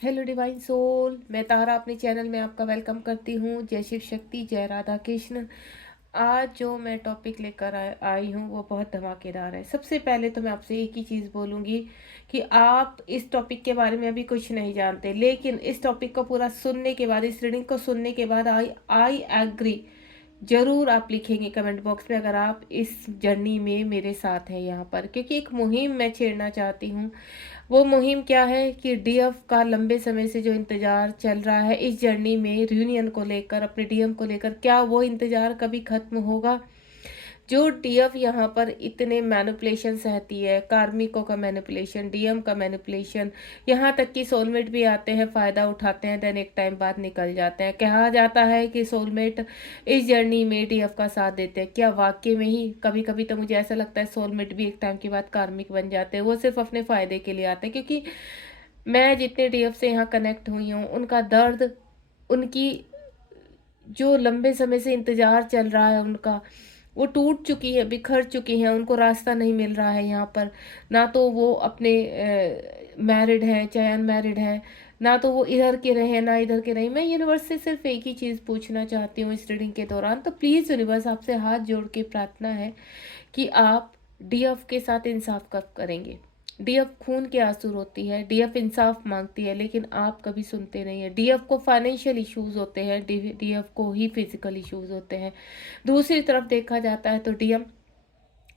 Hello divine soul, मैं तारा अपने channel में आपका वेलकम करती हूँ। जय शिव शक्ति, जय राधा कृष्ण। आज जो मैं टॉपिक लेकर आई हूँ वो बहुत धमाकेदार है। सबसे पहले तो मैं आपसे एक ही चीज़ बोलूँगी कि आप इस टॉपिक के बारे में अभी कुछ नहीं जानते, लेकिन इस टॉपिक को पूरा सुनने के बाद, इस रीडिंग को सुनने के बाद आई एग्री जरूर आप लिखेंगे कमेंट बॉक्स में, अगर आप इस जर्नी में मेरे साथ हैं यहाँ पर। क्योंकि एक मुहिम मैं छेड़ना चाहती हूँ। वो मुहिम क्या है कि डीएफ का लंबे समय से जो इंतज़ार चल रहा है इस जर्नी में रियूनियन को लेकर, अपने डीएम को लेकर, क्या वो इंतज़ार कभी ख़त्म होगा? जो डीएफ यहाँ पर इतने मैनिपुलेशन सहती है, कार्मिकों का मैनिपुलेशन, डीएम का मैनिपुलेशन, यहाँ तक कि सोलमेट भी आते हैं, फ़ायदा उठाते हैं, देन एक टाइम बाद निकल जाते हैं। कहा जाता है कि सोलमेट इस जर्नी में डीएफ का साथ देते हैं। क्या वाकई में ही? कभी कभी तो मुझे ऐसा लगता है सोलमेट भी एक टाइम के बाद कार्मिक बन जाते हैं। वो सिर्फ अपने फ़ायदे के लिए आते हैं। क्योंकि मैं जितने डीएफ से यहाँ कनेक्ट हुई हूँ, उनका दर्द, उनकी जो लंबे समय से इंतज़ार चल रहा है उनका, वो टूट चुकी है, बिखर चुकी हैं, उनको रास्ता नहीं मिल रहा है यहाँ पर। ना तो वो अपने मैरिड हैं चाहे अनमैरिड हैं, ना तो वो इधर के रहे ना इधर के रहे। मैं यूनिवर्स से सिर्फ एक ही चीज़ पूछना चाहती हूँ इस रीडिंग के दौरान। तो प्लीज़ यूनिवर्स, आपसे हाथ जोड़ के प्रार्थना है कि आप डीएफ के साथ इंसाफ कब करेंगे। डीएफ खून के आंसू रोती है, डीएफ इंसाफ मांगती है, लेकिन आप कभी सुनते नहीं है। डीएफ को फाइनेंशियल इश्यूज होते हैं, डीएफ को ही फिजिकल इश्यूज होते हैं। दूसरी तरफ देखा जाता है तो डीएम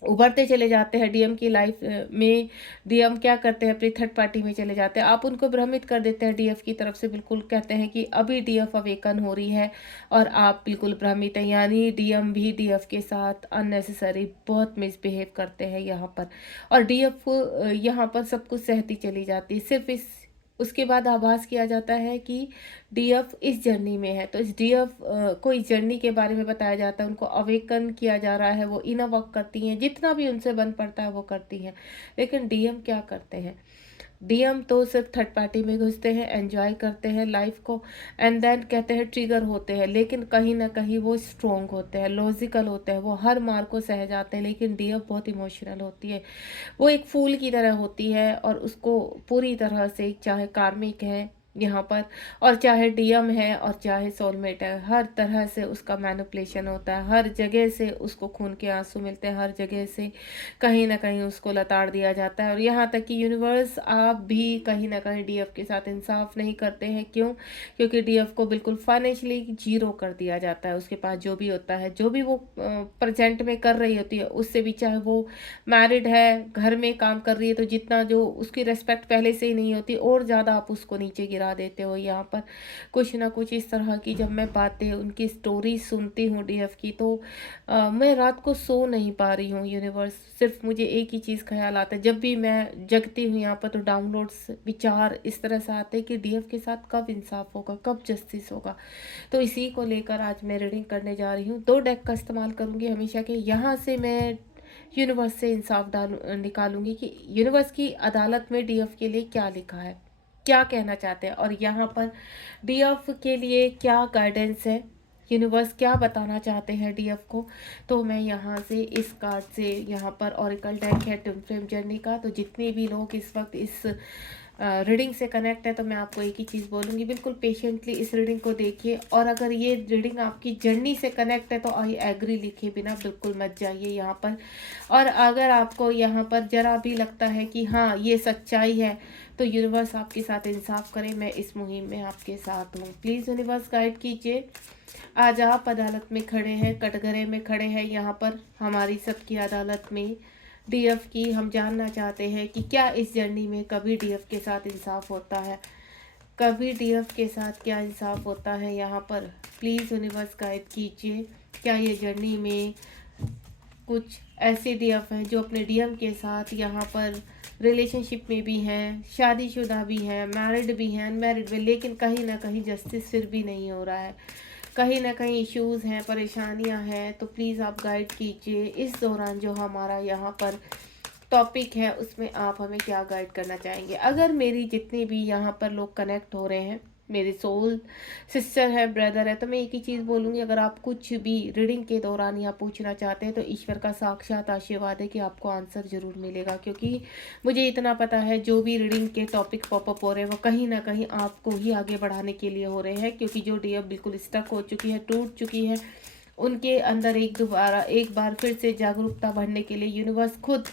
उभरते चले जाते हैं। डीएम की लाइफ में डीएम क्या करते हैं, अपनी थर्ड पार्टी में चले जाते हैं। आप उनको भ्रमित कर देते हैं डीएफ की तरफ से, बिल्कुल कहते हैं कि अभी डीएफ अवेकन हो रही है, और आप बिल्कुल भ्रमित हैं। यानी डीएम भी डीएफ के साथ अननेसेसरी बहुत मिसबिहेव करते हैं यहाँ पर, और डीएफ यहाँ पर सब कुछ सहती चली जाती है। सिर्फ इस उसके बाद आभास किया जाता है कि डीएफ इस जर्नी में है। तो इस डीएफ को इस जर्नी के बारे में बताया जाता है, उनको अवेकन किया जा रहा है। वो इनर वर्क करती हैं, जितना भी उनसे बन पड़ता है वो करती हैं। लेकिन डीएम क्या करते हैं? डीएम तो सिर्फ थर्ड पार्टी में घुसते हैं, एंजॉय करते हैं लाइफ को, एंड देन कहते हैं ट्रिगर होते हैं। लेकिन कहीं ना कहीं वो स्ट्रोंग होते हैं, लॉजिकल होते हैं, वो हर मार को सह जाते हैं। लेकिन डीएफ बहुत इमोशनल होती है, वो एक फूल की तरह होती है, और उसको पूरी तरह से, चाहे कार्मिक है यहाँ पर, और चाहे डीएम है, और चाहे सोलमेट है, हर तरह से उसका मैनिपुलेशन होता है। हर जगह से उसको खून के आंसू मिलते हैं, हर जगह से कहीं ना कहीं उसको लताड़ दिया जाता है। और यहाँ तक कि यूनिवर्स आप भी कहीं ना कहीं डीएफ के साथ इंसाफ नहीं करते हैं। क्यों? क्योंकि डीएफ को बिल्कुल फाइनेंशियली जीरो कर दिया जाता है। उसके पास जो भी होता है, जो भी वो प्रेजेंट में कर रही होती है, उससे भी, चाहे वो मैरिड है, घर में काम कर रही है, तो जितना जो उसकी रिस्पेक्ट पहले से ही नहीं होती, और ज़्यादा आप उसको नीचे गिरा देते हो। यहाँ पर कुछ ना कुछ इस तरह की जब मैं बातें, उनकी स्टोरी सुनती हूँ डीएफ की, तो मैं रात को सो नहीं पा रही हूँ। यूनिवर्स, सिर्फ मुझे एक ही चीज़ ख्याल आता है जब भी मैं जगती हूँ यहाँ पर, तो डाउनलोड्स, विचार इस तरह से आते हैं कि डीएफ के साथ कब इंसाफ होगा, कब जस्टिस होगा। तो इसी को लेकर आज मैं रीडिंग करने जा रही हूँ। 2 डेक का इस्तेमाल करूँगी हमेशा के। यहाँ से मैं यूनिवर्स से इंसाफ निकालूंगी कि यूनिवर्स की अदालत में डीएफ के लिए क्या लिखा है, क्या कहना चाहते हैं, और यहाँ पर डीएफ के लिए क्या गाइडेंस है, यूनिवर्स क्या बताना चाहते हैं डीएफ को। तो मैं यहाँ से इस कार्ड से, यहाँ पर ऑरिकल डेक है ट्विन फ्लेम जर्नी का, तो जितने भी लोग इस वक्त इस रीडिंग से कनेक्ट है, तो मैं आपको एक ही चीज़ बोलूँगी, बिल्कुल पेशेंटली इस रीडिंग को देखिए। और अगर ये रीडिंग आपकी जर्नी से कनेक्ट है तो आई एग्री लिखे बिना बिल्कुल मत जाइए यहाँ पर। और अगर आपको यहाँ पर जरा भी लगता है कि हाँ ये सच्चाई है, तो यूनिवर्स आपके साथ इंसाफ करे। मैं इस मुहिम में आपके साथ हूँ। प्लीज़ यूनिवर्स गाइड कीजिए। आज आप अदालत में खड़े हैं, कटघरे में खड़े हैं, यहाँ पर हमारी सबकी अदालत में डीएफ की। हम जानना चाहते हैं कि क्या इस जर्नी में कभी डीएफ के साथ इंसाफ होता है, कभी डीएफ के साथ क्या इंसाफ होता है यहाँ पर। प्लीज़ यूनिवर्स गाइड कीजिए। क्या ये जर्नी में कुछ ऐसे डीएफ हैं जो अपने डीएम के साथ यहाँ पर रिलेशनशिप में भी हैं, शादीशुदा भी हैं, मैरिड भी हैं, अनमैरिड भी, लेकिन कहीं ना कहीं जस्टिस फिर भी नहीं हो रहा है, कहीं ना कहीं इश्यूज़ हैं, परेशानियां हैं। तो प्लीज़ आप गाइड कीजिए इस दौरान जो हमारा यहाँ पर टॉपिक है, उसमें आप हमें क्या गाइड करना चाहेंगे। अगर मेरी जितने भी यहाँ पर लोग कनेक्ट हो रहे हैं, मेरे सोल सिस्टर है, ब्रदर है, तो मैं एक ही चीज़ बोलूँगी, अगर आप कुछ भी रीडिंग के दौरान यहाँ पूछना चाहते हैं तो ईश्वर का साक्षात आशीर्वाद है कि आपको आंसर ज़रूर मिलेगा। क्योंकि मुझे इतना पता है जो भी रीडिंग के टॉपिक पॉपअप हो रहे हैं वो कहीं ना कहीं आपको ही आगे बढ़ाने के लिए हो रहे हैं। क्योंकि जो डीएफ बिल्कुल स्टक हो चुकी है, टूट चुकी है, उनके अंदर एक बार फिर से जागरूकता बढ़ने के लिए यूनिवर्स खुद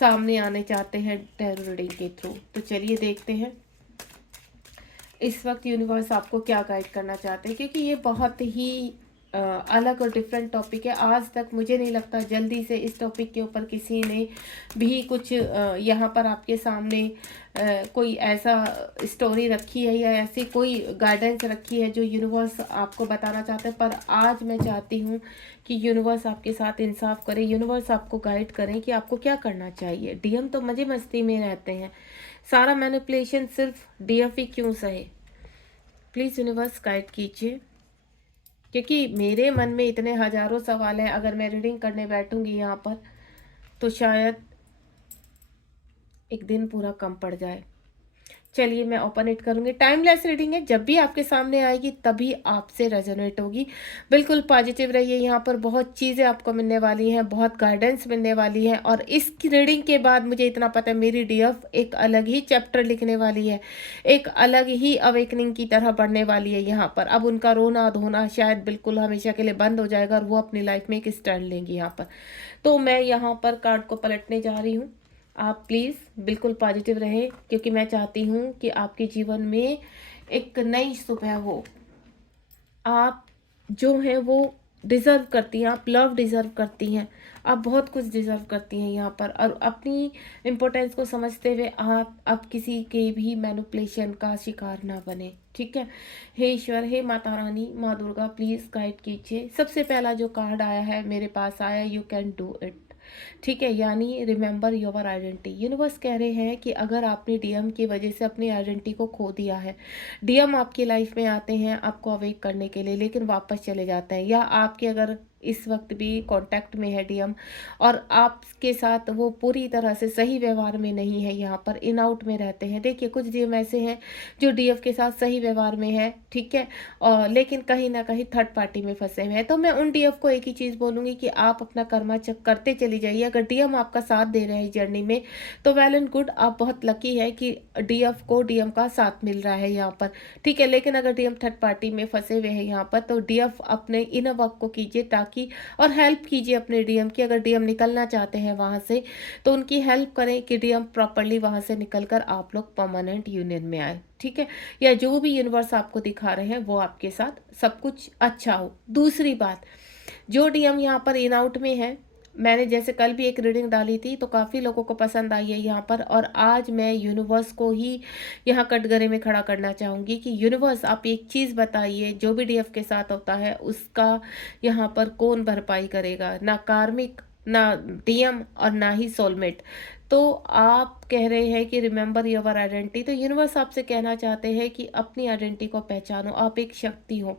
सामने आने चाहते हैं टैरो रीडिंग के थ्रू। तो चलिए देखते हैं इस वक्त यूनिवर्स आपको क्या गाइड करना चाहते हैं, क्योंकि ये बहुत ही अलग और डिफरेंट टॉपिक है। आज तक मुझे नहीं लगता जल्दी से इस टॉपिक के ऊपर किसी ने भी कुछ यहाँ पर आपके सामने कोई ऐसा स्टोरी रखी है या ऐसी कोई गाइडेंस रखी है जो यूनिवर्स आपको बताना चाहता है। पर आज मैं चाहती हूँ कि यूनिवर्स आपके साथ इंसाफ करे, यूनिवर्स आपको गाइड करें कि आपको क्या करना चाहिए। डीएम तो मजे मस्ती में रहते हैं, सारा मैनिपुलेशन सिर्फ डीएफ ही क्यों सहे। प्लीज़ यूनिवर्स गाइड कीजिए, क्योंकि मेरे मन में इतने हजारों सवाल हैं। अगर मैं रीडिंग करने बैठूंगी यहाँ पर तो शायद एक दिन पूरा कम पड़ जाए। चलिए मैं ओपन इट करूंगी। टाइमलेस रीडिंग है, जब भी आपके सामने आएगी तभी आपसे रेजोनेट होगी। बिल्कुल पॉजिटिव रहिए, यहाँ पर बहुत चीज़ें आपको मिलने वाली हैं, बहुत गाइडेंस मिलने वाली है। और इस रीडिंग के बाद मुझे इतना पता है मेरी डीएफ एक अलग ही चैप्टर लिखने वाली है, एक अलग ही अवेकनिंग की तरह बढ़ने वाली है। यहाँ पर अब उनका रोना धोना शायद बिल्कुल हमेशा के लिए बंद हो जाएगा और वो अपनी लाइफ में एक स्टैंड लेंगी यहाँ पर। तो मैं यहाँ पर कार्ड को पलटने जा रही हूँ। आप प्लीज़ बिल्कुल पॉजिटिव रहे, क्योंकि मैं चाहती हूँ कि आपके जीवन में एक नई सुबह हो। आप जो हैं वो डिज़र्व करती हैं, आप लव डिज़र्व करती हैं, आप बहुत कुछ डिज़र्व करती हैं यहाँ पर। और अपनी इम्पोर्टेंस को समझते हुए आप अब किसी के भी मैनिपुलेशन का शिकार ना बने, ठीक है। हे ईश्वर, हे माता रानी, माँ दुर्गा, प्लीज़ गाइड कीजिए। सबसे पहला जो कार्ड आया है मेरे पास आया, यू कैन डू इट, ठीक है, यानी रिमेंबर योर आइडेंटिटी। यूनिवर्स कह रहे हैं कि अगर आपने डीएम की वजह से अपनी आइडेंटिटी को खो दिया है, डीएम आपकी लाइफ में आते हैं आपको अवेक करने के लिए, लेकिन वापस चले जाते हैं, या आपके अगर इस वक्त भी कांटेक्ट में है डीएम और आपके साथ वो पूरी तरह से सही व्यवहार में नहीं है, यहाँ पर इन आउट में रहते हैं। देखिए कुछ डीएम ऐसे हैं जो डीएफ के साथ सही व्यवहार में है, ठीक है, और लेकिन कहीं ना कहीं थर्ड पार्टी में फंसे हुए हैं। तो मैं उन डीएफ को एक ही चीज़ बोलूँगी कि आप अपना कर्मा चेक करते चली जाइए। अगर डीएम आपका साथ दे रहे हैं जर्नी में तो वेल एंड गुड, आप बहुत लकी है कि डीएफ को डीएम का साथ मिल रहा है यहाँ पर, ठीक है। लेकिन अगर डीएम थर्ड पार्टी में फंसे हुए हैं यहाँ पर तो डीएफ अपने इनर वर्क को कीजिए ताकि और हेल्प कीजिए अपने डीएम की। अगर डीएम निकलना चाहते हैं वहां से तो उनकी हेल्प करें कि डीएम प्रॉपरली वहां से निकलकर आप लोग परमानेंट यूनियन में आए, ठीक है। या जो भी यूनिवर्स आपको दिखा रहे हैं वो आपके साथ सब कुछ अच्छा हो। दूसरी बात, जो डीएम यहाँ पर इन आउट में है, मैंने जैसे कल भी एक रीडिंग डाली थी तो काफ़ी लोगों को पसंद आई है यहाँ पर, और आज मैं यूनिवर्स को ही यहाँ कटघरे में खड़ा करना चाहूँगी कि यूनिवर्स आप एक चीज़ बताइए, जो भी डीएफ के साथ होता है उसका यहाँ पर कौन भरपाई करेगा, ना कार्मिक, ना डीएम और ना ही सोलमेट। तो आप कह रहे हैं कि रिमेंबर योर आइडेंटिटी, तो यूनिवर्स आपसे कहना चाहते हैं कि अपनी आइडेंटिटी को पहचानो, आप एक शक्ति हो।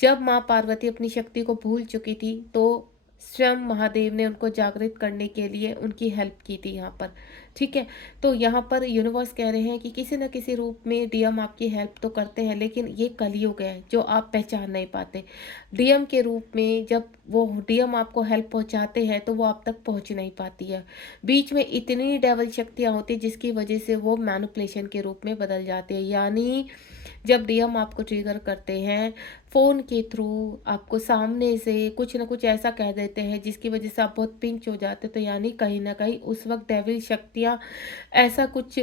जब माँ पार्वती अपनी शक्ति को भूल चुकी थी तो स्वयं महादेव ने उनको जागृत करने के लिए उनकी हेल्प की थी यहाँ पर, ठीक है। तो यहाँ पर यूनिवर्स कह रहे हैं कि किसी न किसी रूप में डीएम आपकी हेल्प तो करते हैं, लेकिन ये कलयुग है जो आप पहचान नहीं पाते। डीएम के रूप में जब वो डीएम आपको हेल्प पहुँचाते हैं तो वो आप तक पहुँच नहीं पाती है। बीच में इतनी डेवल शक्तियाँ होती जिसकी वजह से वो मैनिपुलेशन के रूप में बदल जाते हैं। यानी जब डीएम आपको ट्रिगर करते हैं फ़ोन के थ्रू, आपको सामने से कुछ ना कुछ ऐसा कह देते हैं जिसकी वजह से आप बहुत पिंच हो जाते, तो यानी कहीं ना कहीं उस वक्त डेविल शक्तियाँ ऐसा कुछ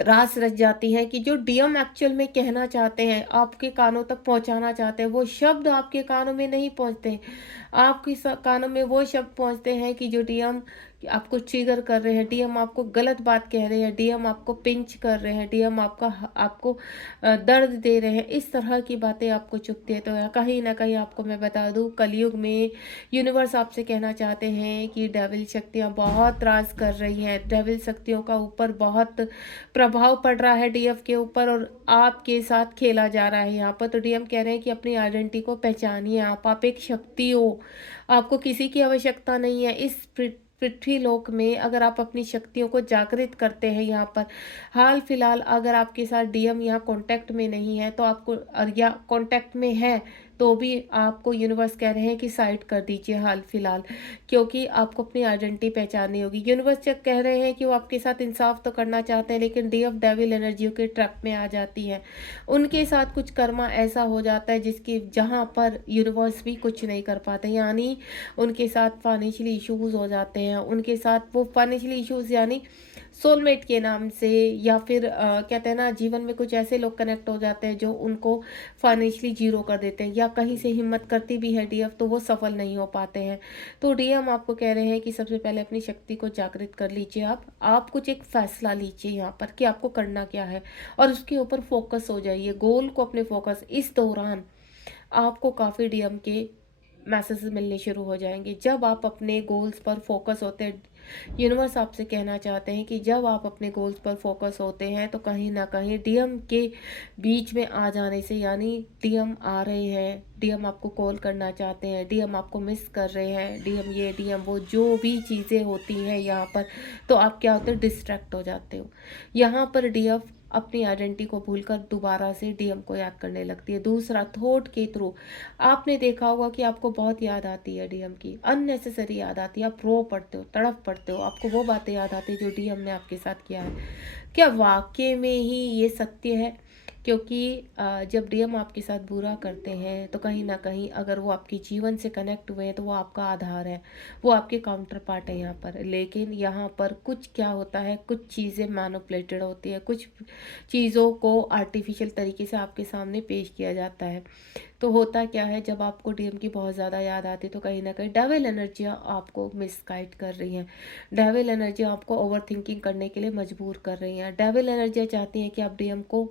रास रच जाती हैं कि जो डीएम एक्चुअल में कहना चाहते हैं, आपके कानों तक पहुंचाना चाहते हैं, वो शब्द आपके कानों में नहीं पहुंचते। आपके कानों में वो शब्द पहुंचते हैं कि जो डीएम आपको ट्रिगर कर रहे हैं, डीएम आपको गलत बात कह रहे हैं, डीएम आपको पिंच कर रहे हैं, डीएम आपको दर्द दे रहे हैं, इस तरह की बातें आपको चुभती है। तो कहीं ना कहीं आपको मैं बता दूं, कलयुग में यूनिवर्स आपसे कहना चाहते हैं कि डेविल शक्तियाँ बहुत राज कर रही हैं, डेविल शक्तियों का ऊपर बहुत प्रभाव पड़ रहा है डीएफ के ऊपर और आपके साथ खेला जा रहा है यहाँ पर। तो डीएम कह रहे हैं कि अपनी आइडेंटिटी को पहचानिए, आप एक शक्ति हो, आपको किसी की आवश्यकता नहीं है। इस पृथ्वी लोक में अगर आप अपनी शक्तियों को जागृत करते हैं यहाँ पर, हाल फिलहाल अगर आपके साथ डीएम यहाँ कांटेक्ट में नहीं है तो आपको, और या कांटेक्ट में है तो भी आपको यूनिवर्स कह रहे हैं कि साइड कर दीजिए हाल फिलहाल, क्योंकि आपको अपनी आइडेंटिटी पहचाननी होगी। यूनिवर्स जब कह रहे हैं कि वो आपके साथ इंसाफ तो करना चाहते हैं, लेकिन डे ऑफ डेविल एनर्जियों के ट्रैप में आ जाती है। उनके साथ कुछ कर्मा ऐसा हो जाता है जिसकी जहाँ पर यूनिवर्स भी कुछ नहीं कर पाते, यानी उनके साथ फाइनेंशियली इश्यूज हो जाते हैं। उनके साथ वो फाइनेंशियली इश्यूज यानी सोलमेट के नाम से, या फिर कहते हैं ना, जीवन में कुछ ऐसे लोग कनेक्ट हो जाते हैं जो उनको फाइनेंशियली जीरो कर देते हैं, या कहीं से हिम्मत करती भी है डीएफ तो वो सफल नहीं हो पाते हैं। तो डीएम आपको कह रहे हैं कि सबसे पहले अपनी शक्ति को जागृत कर लीजिए। आप कुछ एक फैसला लीजिए यहाँ पर कि आपको करना क्या है, और उसके ऊपर फोकस हो जाइए, गोल को अपने फोकस। इस दौरान आपको काफ़ी डीएम के मैसेज मिलने शुरू हो जाएंगे। जब आप अपने गोल्स पर फोकस होते हैं, यूनिवर्स आपसे कहना चाहते हैं कि जब आप अपने गोल्स पर फोकस होते हैं तो कहीं ना कहीं डीएम के बीच में आ जाने से, यानी डीएम आ रहे हैं, डीएम आपको कॉल करना चाहते हैं, डीएम आपको मिस कर रहे हैं, डीएम ये डीएम वो, जो भी चीज़ें होती हैं यहाँ पर, तो आप क्या होते हो, डिस्ट्रैक्ट हो जाते हो। यहाँ पर डीएफ अपनी आइडेंटिटी को भूलकर दोबारा से डीएम को याद करने लगती है। दूसरा, थॉट के थ्रू आपने देखा होगा कि आपको बहुत याद आती है डीएम की, अननेसेसरी याद आती है, आप रो पड़ते हो, तड़प पड़ते हो, आपको वो बातें याद आती है जो डीएम ने आपके साथ किया है। क्या वाकई में ही ये सत्य है? क्योंकि जब डीएम आपके साथ बुरा करते हैं तो कहीं ना कहीं अगर वो आपके जीवन से कनेक्ट हुए हैं तो वो आपका आधार है, वो आपके काउंटर पार्ट है यहाँ पर। लेकिन यहाँ पर कुछ क्या होता है, कुछ चीज़ें मैनिपुलेटेड होती है, कुछ चीज़ों को आर्टिफिशियल तरीके से आपके सामने पेश किया जाता है। तो होता क्या है, जब आपको डीएम की बहुत ज़्यादा याद आती है तो कहीं ना कहीं डेविल एनर्जियाँ आपको मिसगाइड कर रही हैं। डेविल एनर्जी आपको ओवर थिंकिंग करने के लिए मजबूर कर रही हैं। डेविल एनर्जियाँ चाहती हैं कि आप डीएम को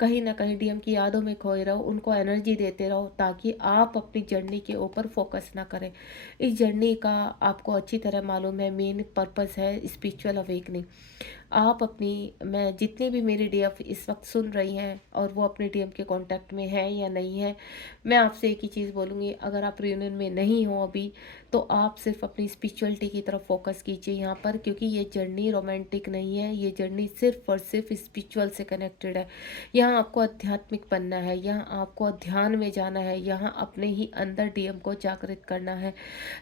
कहीं ना कहीं डीएम की यादों में खोए रहो, उनको एनर्जी देते रहो, ताकि आप अपनी जर्नी के ऊपर फोकस ना करें। इस जर्नी का आपको अच्छी तरह मालूम है, मेन पर्पस है स्पिरिचुअल अवेकनिंग। आप अपनी, मैं जितने भी मेरे डीएफ इस वक्त सुन रही हैं और वो अपने डीएम के कांटेक्ट में है या नहीं है, मैं आपसे एक ही चीज़ बोलूँगी, अगर आप रियूनियन में नहीं हो अभी तो आप सिर्फ अपनी स्पिरिचुअलिटी की तरफ फोकस कीजिए यहाँ पर, क्योंकि ये जर्नी रोमांटिक नहीं है, ये जर्नी सिर्फ और सिर्फ स्पिरिचुअल से कनेक्टेड है। यहाँ आपको आध्यात्मिक बनना है, यहाँ आपको ध्यान में जाना है, यहाँ अपने ही अंदर डीएम को जागृत करना है।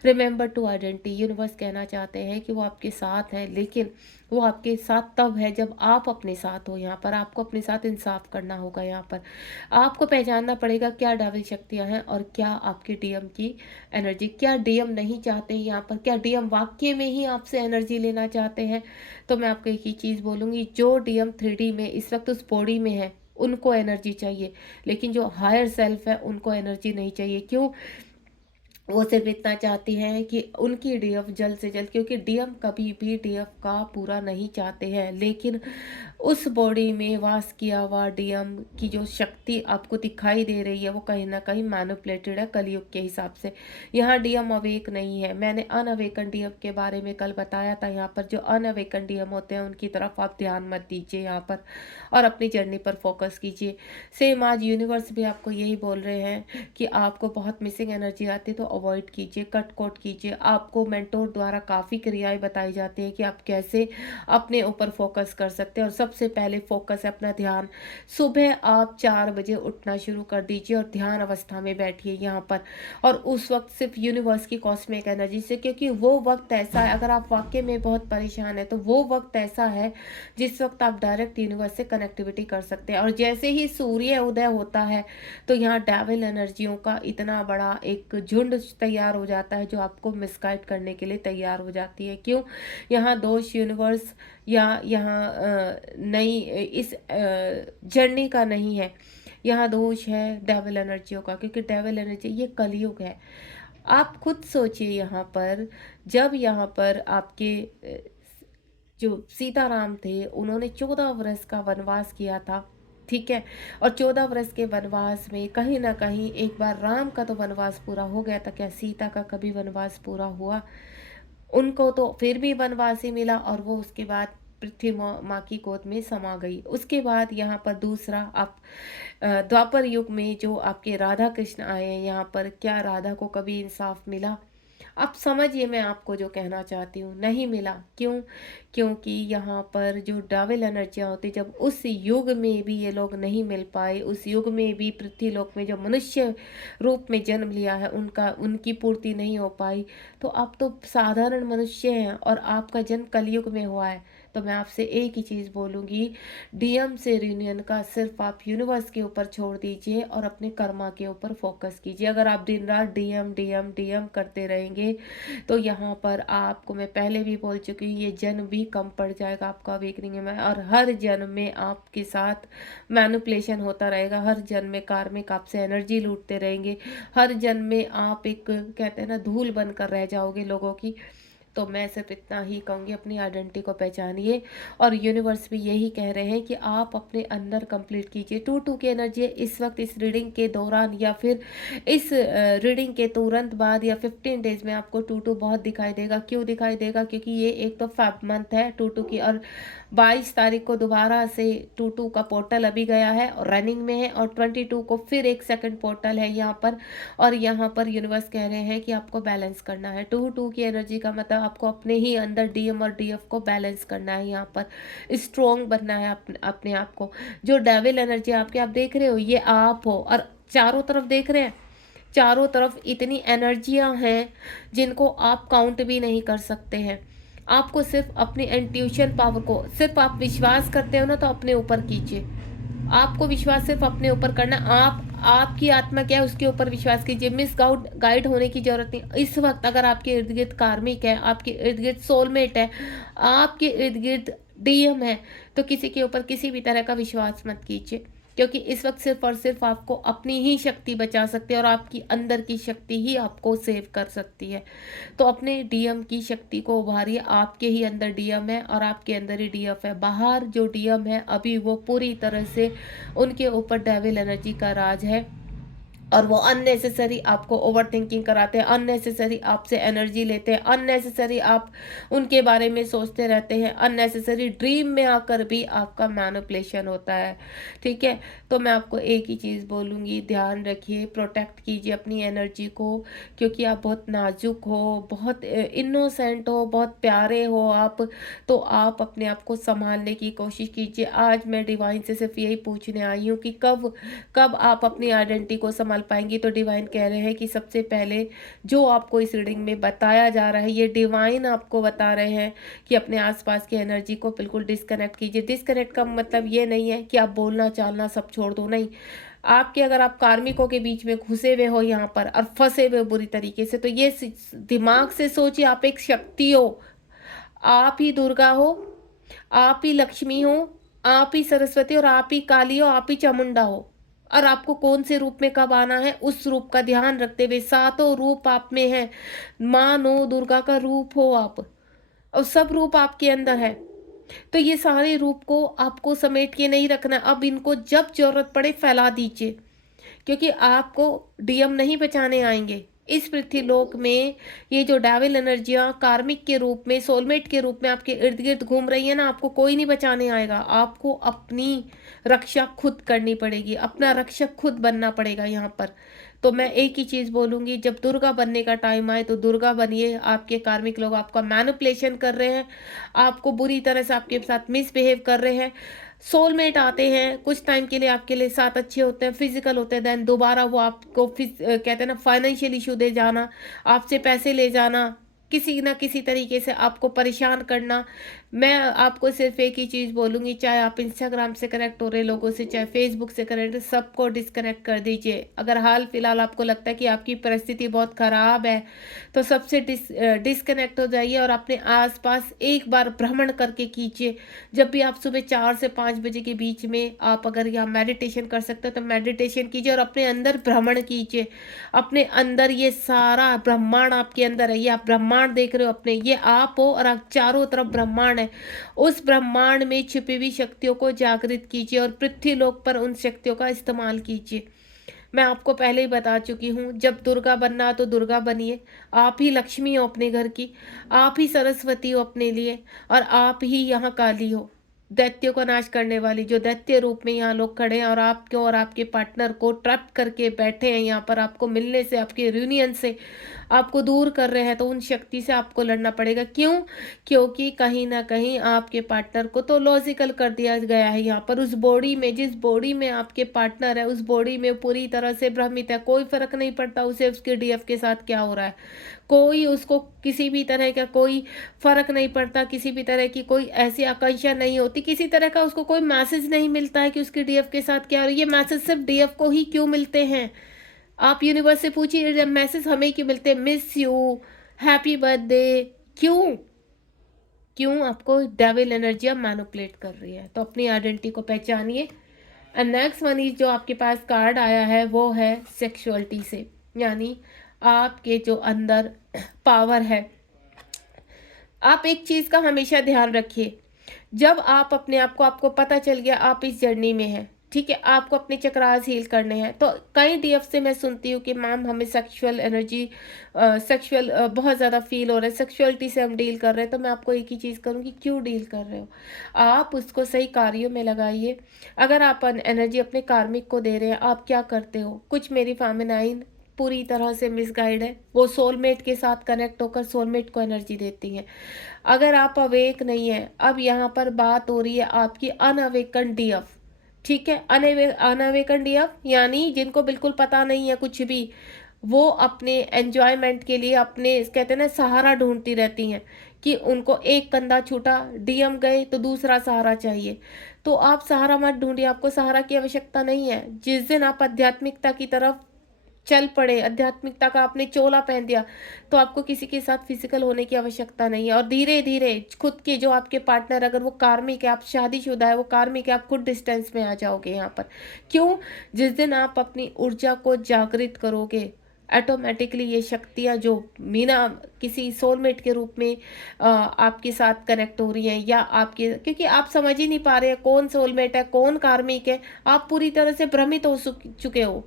Remember to identity. यूनिवर्स कहना चाहते हैं कि वो आपके साथ हैं, लेकिन वो आपके साथ तब है जब आप अपने साथ हो। यहाँ पर आपको अपने साथ इंसाफ करना होगा। यहाँ पर आपको पहचानना पड़ेगा क्या डेविल शक्तियाँ हैं और क्या आपकी डीएम की एनर्जी। क्या डीएम नहीं चाहते यहाँ पर, क्या डीएम वाकई में ही आपसे एनर्जी लेना चाहते हैं? तो मैं आपको एक ही चीज़ बोलूँगी, जो डीएम 3D में इस वक्त उस बॉडी में है उनको एनर्जी चाहिए, लेकिन जो हायर सेल्फ है उनको एनर्जी नहीं चाहिए। क्यों? वो सिर्फ इतना चाहती हैं कि उनकी डीएफ जल्द से जल्द, क्योंकि डीएम कभी भी डीएफ का पूरा नहीं चाहते हैं, लेकिन उस बॉडी में वास किया हुआ डीएम की जो शक्ति आपको दिखाई दे रही है वो कहीं ना कहीं मैनिपुलेटेड है कलयुग के हिसाब से। यहाँ डीएम अवेक नहीं है। मैंने अनअवेकन डीएम के बारे में कल बताया था। यहाँ पर जो अनअवेकन डीएम होते हैं उनकी तरफ आप ध्यान मत दीजिए यहाँ पर, और अपनी जर्नी पर फोकस कीजिए। सेम आज यूनिवर्स भी आपको यही बोल रहे हैं कि आपको बहुत मिसिंग एनर्जी आती है तो अवॉइड कीजिए, कट कोट कीजिए। आपको मेंटोर द्वारा काफ़ी क्रियाएं बताई जाती हैं कि आप कैसे अपने ऊपर फोकस कर सकते हैं, और सबसे पहले फोकस है अपना ध्यान। सुबह आप 4 बजे उठना शुरू कर दीजिए और ध्यान अवस्था में बैठिए यहाँ पर, और उस वक्त सिर्फ यूनिवर्स की कॉस्मिक एनर्जी से, क्योंकि वो वक्त ऐसा है, अगर आप वाकई में बहुत परेशान है तो वो वक्त ऐसा है जिस वक्त आप डायरेक्ट यूनिवर्स से कनेक्टिविटी कर सकते हैं। और जैसे ही सूर्य उदय होता है तो यहाँ डेविल एनर्जियों का इतना बड़ा एक झुंड तैयार हो जाता है जो आपको मिसगाइड करने के लिए तैयार हो जाती है। क्यों? यहाँ दोष यूनिवर्स या यहाँ नई इस जर्नी का नहीं है, यहाँ दोष है डेविल एनर्जियों का, क्योंकि डेविल एनर्जी ये कलयुग है। आप खुद सोचिए यहाँ पर, जब यहाँ पर आपके जो सीताराम थे उन्होंने 14 वर्ष का वनवास किया था, ठीक है, और 14 वर्ष के वनवास में कहीं ना कहीं एक बार राम का तो वनवास पूरा हो गया था, क्या सीता का कभी वनवास पूरा हुआ? उनको तो फिर भी वनवास ही मिला, और वो उसके बाद पृथ्वी माँ की गोद में समा गई। उसके बाद यहाँ पर दूसरा आप द्वापर युग में जो आपके राधा कृष्ण आए हैं यहाँ पर, क्या राधा को कभी इंसाफ मिला? अब समझिए मैं आपको जो कहना चाहती हूँ, नहीं मिला। क्यों? क्योंकि यहाँ पर जो डेविल एनर्जियाँ होती, जब उस युग में भी ये लोग नहीं मिल पाए, उस युग में भी पृथ्वीलोक में जो मनुष्य रूप में जन्म लिया है उनकी पूर्ति नहीं हो पाई, तो आप तो साधारण मनुष्य हैं और आपका जन्म कलयुग में हुआ है। तो मैं आपसे एक ही चीज़ बोलूँगी, डीएम से रियूनियन का सिर्फ आप यूनिवर्स के ऊपर छोड़ दीजिए और अपने कर्मा के ऊपर फोकस कीजिए। अगर आप दिन रात डीएम डीएम डीएम करते रहेंगे तो यहाँ पर आपको, मैं पहले भी बोल चुकी हूँ, ये जन्म भी कम पड़ जाएगा आपका अवेकनिंग में, और हर जन्म में आपके साथ मैनिपुलेशन होता रहेगा। हर जन्म में कार्मिक आपसे एनर्जी लूटते रहेंगे। हर जन्म में आप एक, कहते हैं ना, धूल बनकर रह जाओगे लोगों की। तो मैं सिर्फ इतना ही कहूँगी, अपनी आइडेंटिटी को पहचानिए, और यूनिवर्स भी यही कह रहे हैं कि आप अपने अंदर कंप्लीट कीजिए। 2-2 की एनर्जी इस वक्त इस रीडिंग के दौरान या फिर इस रीडिंग के तुरंत बाद या 15 डेज में आपको 2-2 बहुत दिखाई देगा। क्यों दिखाई देगा? क्योंकि ये एक तो फेब मंथ है 2-2 की, और 22 तारीख को दोबारा से 2-2 का पोर्टल अभी गया है और रनिंग में है, और 22 को फिर एक सेकंड पोर्टल है यहाँ पर। और यहाँ पर यूनिवर्स कह रहे हैं कि आपको बैलेंस करना है। 2-2 की एनर्जी का मतलब आपको अपने ही अंदर डीएम और डीएफ को बैलेंस करना है, यहाँ पर स्ट्रॉन्ग बनना है अपने आप को। जो डेविल एनर्जी आपके, आप देख रहे हो, ये आप हो, और चारों तरफ देख रहे हैं, चारों तरफ इतनी एनर्जियां हैं जिनको आप काउंट भी नहीं कर सकते हैं। आपको सिर्फ अपनी इंट्यूशन पावर को, सिर्फ आप विश्वास करते हो ना, तो अपने ऊपर कीजिए। आपको विश्वास सिर्फ अपने ऊपर करना। आपकी आत्मा क्या है उसके ऊपर विश्वास कीजिए। मिस गाइड होने की जरूरत नहीं। इस वक्त अगर आपके इर्द गिर्द कार्मिक है, आपके इर्द गिर्द सोलमेट है, आपके इर्द गिर्द डीएम है, तो किसी के ऊपर किसी भी तरह का विश्वास मत कीजिए, क्योंकि इस वक्त सिर्फ और सिर्फ आपको अपनी ही शक्ति बचा सकती है, और आपकी अंदर की शक्ति ही आपको सेव कर सकती है। तो अपने डीएम की शक्ति को उभारिए। आपके ही अंदर डीएम है और आपके अंदर ही डीएफ है। बाहर जो डीएम है अभी वो पूरी तरह से, उनके ऊपर डेविल एनर्जी का राज है, और वो अननेसेसरी आपको ओवर थिंकिंग कराते हैं, अननेसेसरी आपसे एनर्जी लेते हैं, अननेसेसरी आप उनके बारे में सोचते रहते हैं, अननेसेसरी ड्रीम में आकर भी आपका मैनिपुलेशन होता है। ठीक है, तो मैं आपको एक ही चीज़ बोलूँगी, ध्यान रखिए, प्रोटेक्ट कीजिए अपनी एनर्जी को, क्योंकि आप बहुत नाजुक हो, बहुत इनोसेंट हो, बहुत प्यारे हो आप। तो आप अपने आप को संभालने की कोशिश कीजिए। आज मैं डिवाइन से सिर्फ यही पूछने आई हूँ कि कब कब आप अपनी आइडेंटिटी को संभाल पाएंगी। तो डिवाइन कह रहे हैं कि सबसे पहले जो आपको इस रीडिंग में बताया जा रहा है, ये डिवाइन आपको बता रहे हैं कि अपने आसपास की एनर्जी को बिल्कुल डिस्कनेक्ट कीजिए। डिस्कनेक्ट का मतलब ये नहीं है कि आप बोलना चालना सब छोड़ दो, नहीं। आपके, अगर आप कार्मिकों के बीच में घुसे हुए हो यहाँ पर और फंसे हुए बुरी तरीके से, तो ये दिमाग से सोचिए, आप एक शक्ति हो। आप ही दुर्गा हो, आप ही लक्ष्मी हो, आप ही सरस्वती, और आप ही काली हो, आप ही चामुंडा हो। और आपको कौन से रूप में कब आना है, उस रूप का ध्यान रखते हुए, सातों रूप आप में है। माँ नौ दुर्गा का रूप हो आप, और सब रूप आपके अंदर है। तो ये सारे रूप को आपको समेट के नहीं रखना। अब इनको जब जरूरत पड़े फैला दीजिए, क्योंकि आपको डीएम नहीं बचाने आएंगे इस पृथ्वीलोक में। ये जो डेविल एनर्जियां कार्मिक के रूप में, सोलमेट के रूप में आपके इर्द गिर्द घूम रही है ना, आपको कोई नहीं बचाने आएगा। आपको अपनी रक्षा खुद करनी पड़ेगी, अपना रक्षक खुद बनना पड़ेगा यहाँ पर। तो मैं एक ही चीज बोलूंगी, जब दुर्गा बनने का टाइम आए तो दुर्गा बनिए। आपके कार्मिक लोग आपका मैनिपुलेशन कर रहे हैं, आपको बुरी तरह से आपके साथ मिसबिहेव कर रहे हैं। सोलमेट आते हैं, कुछ टाइम के लिए आपके लिए साथ अच्छे होते हैं, फिजिकल होते हैं, देन दोबारा वो आपको कहते हैं ना, फाइनेंशियल इशू दे जाना, आपसे पैसे ले जाना, किसी ना किसी तरीके से आपको परेशान करना। मैं आपको सिर्फ एक ही चीज़ बोलूँगी, चाहे आप इंस्टाग्राम से कनेक्ट हो रहे लोगों से, चाहे फेसबुक से कनेक्ट, सबको डिस्कनेक्ट कर दीजिए। अगर हाल फिलहाल आपको लगता है कि आपकी परिस्थिति बहुत ख़राब है, तो सबसे डिस्कनेक्ट हो जाइए और अपने आसपास एक बार भ्रमण करके कीजिए। जब भी आप सुबह 4 से 5 बजे के बीच में आप अगर यहाँ मेडिटेशन कर सकते हो तो मेडिटेशन कीजिए, और अपने अंदर भ्रमण कीजिए। अपने अंदर ये सारा ब्रह्मांड आपके अंदर है, ये आप ब्रह्मांड देख रहे हो अपने, ये आप हो, और आप चारों तरफ ब्रह्मांड है। उस ब्रह्मांड में छिपी हुई शक्तियों को जागृत कीजिए और पृथ्वी लोक पर उन शक्तियों का इस्तेमाल कीजिए। मैं आपको पहले ही बता चुकी हूँ, जब दुर्गा बनना तो दुर्गा बनिए। आप ही लक्ष्मी हो अपने घर की, आप ही सरस्वती हो अपने लिए, और आप ही यहाँ काली हो, दैत्यों का नाश करने वाली। जो दैत्य रूप में यहाँ लोग खड़े हैं और आपको और आपके पार्टनर को ट्रैप करके बैठे हैं यहाँ पर, आपको मिलने से, आपके रियूनियन से आपको दूर कर रहे हैं, तो उन शक्ति से आपको लड़ना पड़ेगा। क्यों? क्योंकि कहीं न कहीं आपके पार्टनर को तो लॉजिकल कर दिया गया है यहाँ पर। उस बॉडी में, जिस बॉडी में आपके पार्टनर है, उस बॉडी में पूरी तरह से भ्रमित है। कोई फ़र्क नहीं पड़ता उसे उसके डीएफ के साथ क्या हो रहा है। कोई उसको किसी भी तरह का कोई फ़र्क नहीं पड़ता, किसी भी तरह की कोई ऐसी आकांक्षा नहीं होती, किसी तरह का उसको कोई मैसेज नहीं मिलता है कि उसके डीएफ के साथ क्या हो रहा है। ये मैसेज सिर्फ़ डीएफ को ही क्यों मिलते हैं? आप यूनिवर्स से पूछिए, मैसेज हमें क्यों मिलते हैं? मिस यू, हैप्पी बर्थडे, क्यों? क्यों आपको डेविल एनर्जी मैनिपुलेट कर रही है? तो अपनी आइडेंटिटी को पहचानिए। एंड नेक्स्ट वन इज, जो आपके पास कार्ड आया है वो है सेक्सुअलिटी से, यानी आपके जो अंदर पावर है। आप एक चीज़ का हमेशा ध्यान रखिए, जब आप अपने आप को, आपको पता चल गया आप इस जर्नी में हैं, ठीक है, आपको अपने चक्रास हील करने हैं, तो कई डीएफ से मैं सुनती हूँ कि मैम हमें सेक्सुअल एनर्जी, सेक्सुअल बहुत ज़्यादा फील हो रहा है, सेक्सुअलिटी से हम डील कर रहे हैं। तो मैं आपको एक ही चीज़ करूँगी, क्यों डील कर रहे हो? आप उसको सही कार्यों में लगाइए। अगर आप एनर्जी अपने कार्मिक को दे रहे हैं, आप क्या करते हो? कुछ मेरी फेमिनाइन पूरी तरह से मिसगाइड है, वो सोलमेट के साथ कनेक्ट होकर सोलमेट को एनर्जी देती हैं। अगर आप अवेक नहीं है, अब यहाँ पर बात हो रही है आपकी अनअवेकन डीएफ, ठीक है, अनअवेकन डीएफ यानी जिनको बिल्कुल पता नहीं है कुछ भी, वो अपने एंजॉयमेंट के लिए अपने कहते हैं ना सहारा ढूंढती रहती हैं, कि उनको एक कंधा छूटा, डीएम गए तो दूसरा सहारा चाहिए। तो आप सहारा मत ढूंढिए, आपको सहारा की आवश्यकता नहीं है। जिस दिन आप आध्यात्मिकता की तरफ चल पड़े, आध्यात्मिकता का आपने चोला पहन दिया, तो आपको किसी के साथ फिजिकल होने की आवश्यकता नहीं है। और धीरे धीरे खुद के जो आपके पार्टनर, अगर वो कार्मिक है, आप शादीशुदा है, वो कार्मिक है, आप खुद डिस्टेंस में आ जाओगे यहाँ पर। क्यों? जिस दिन आप अपनी ऊर्जा को जागृत करोगे, ऑटोमेटिकली ये शक्तियाँ जो बिना किसी सोलमेट के रूप में आपके साथ कनेक्ट हो रही हैं, या आपके, क्योंकि आप समझ ही नहीं पा रहे हैं कौन सोलमेट है, कौन कार्मिक है, आप पूरी तरह से भ्रमित हो चुके हो,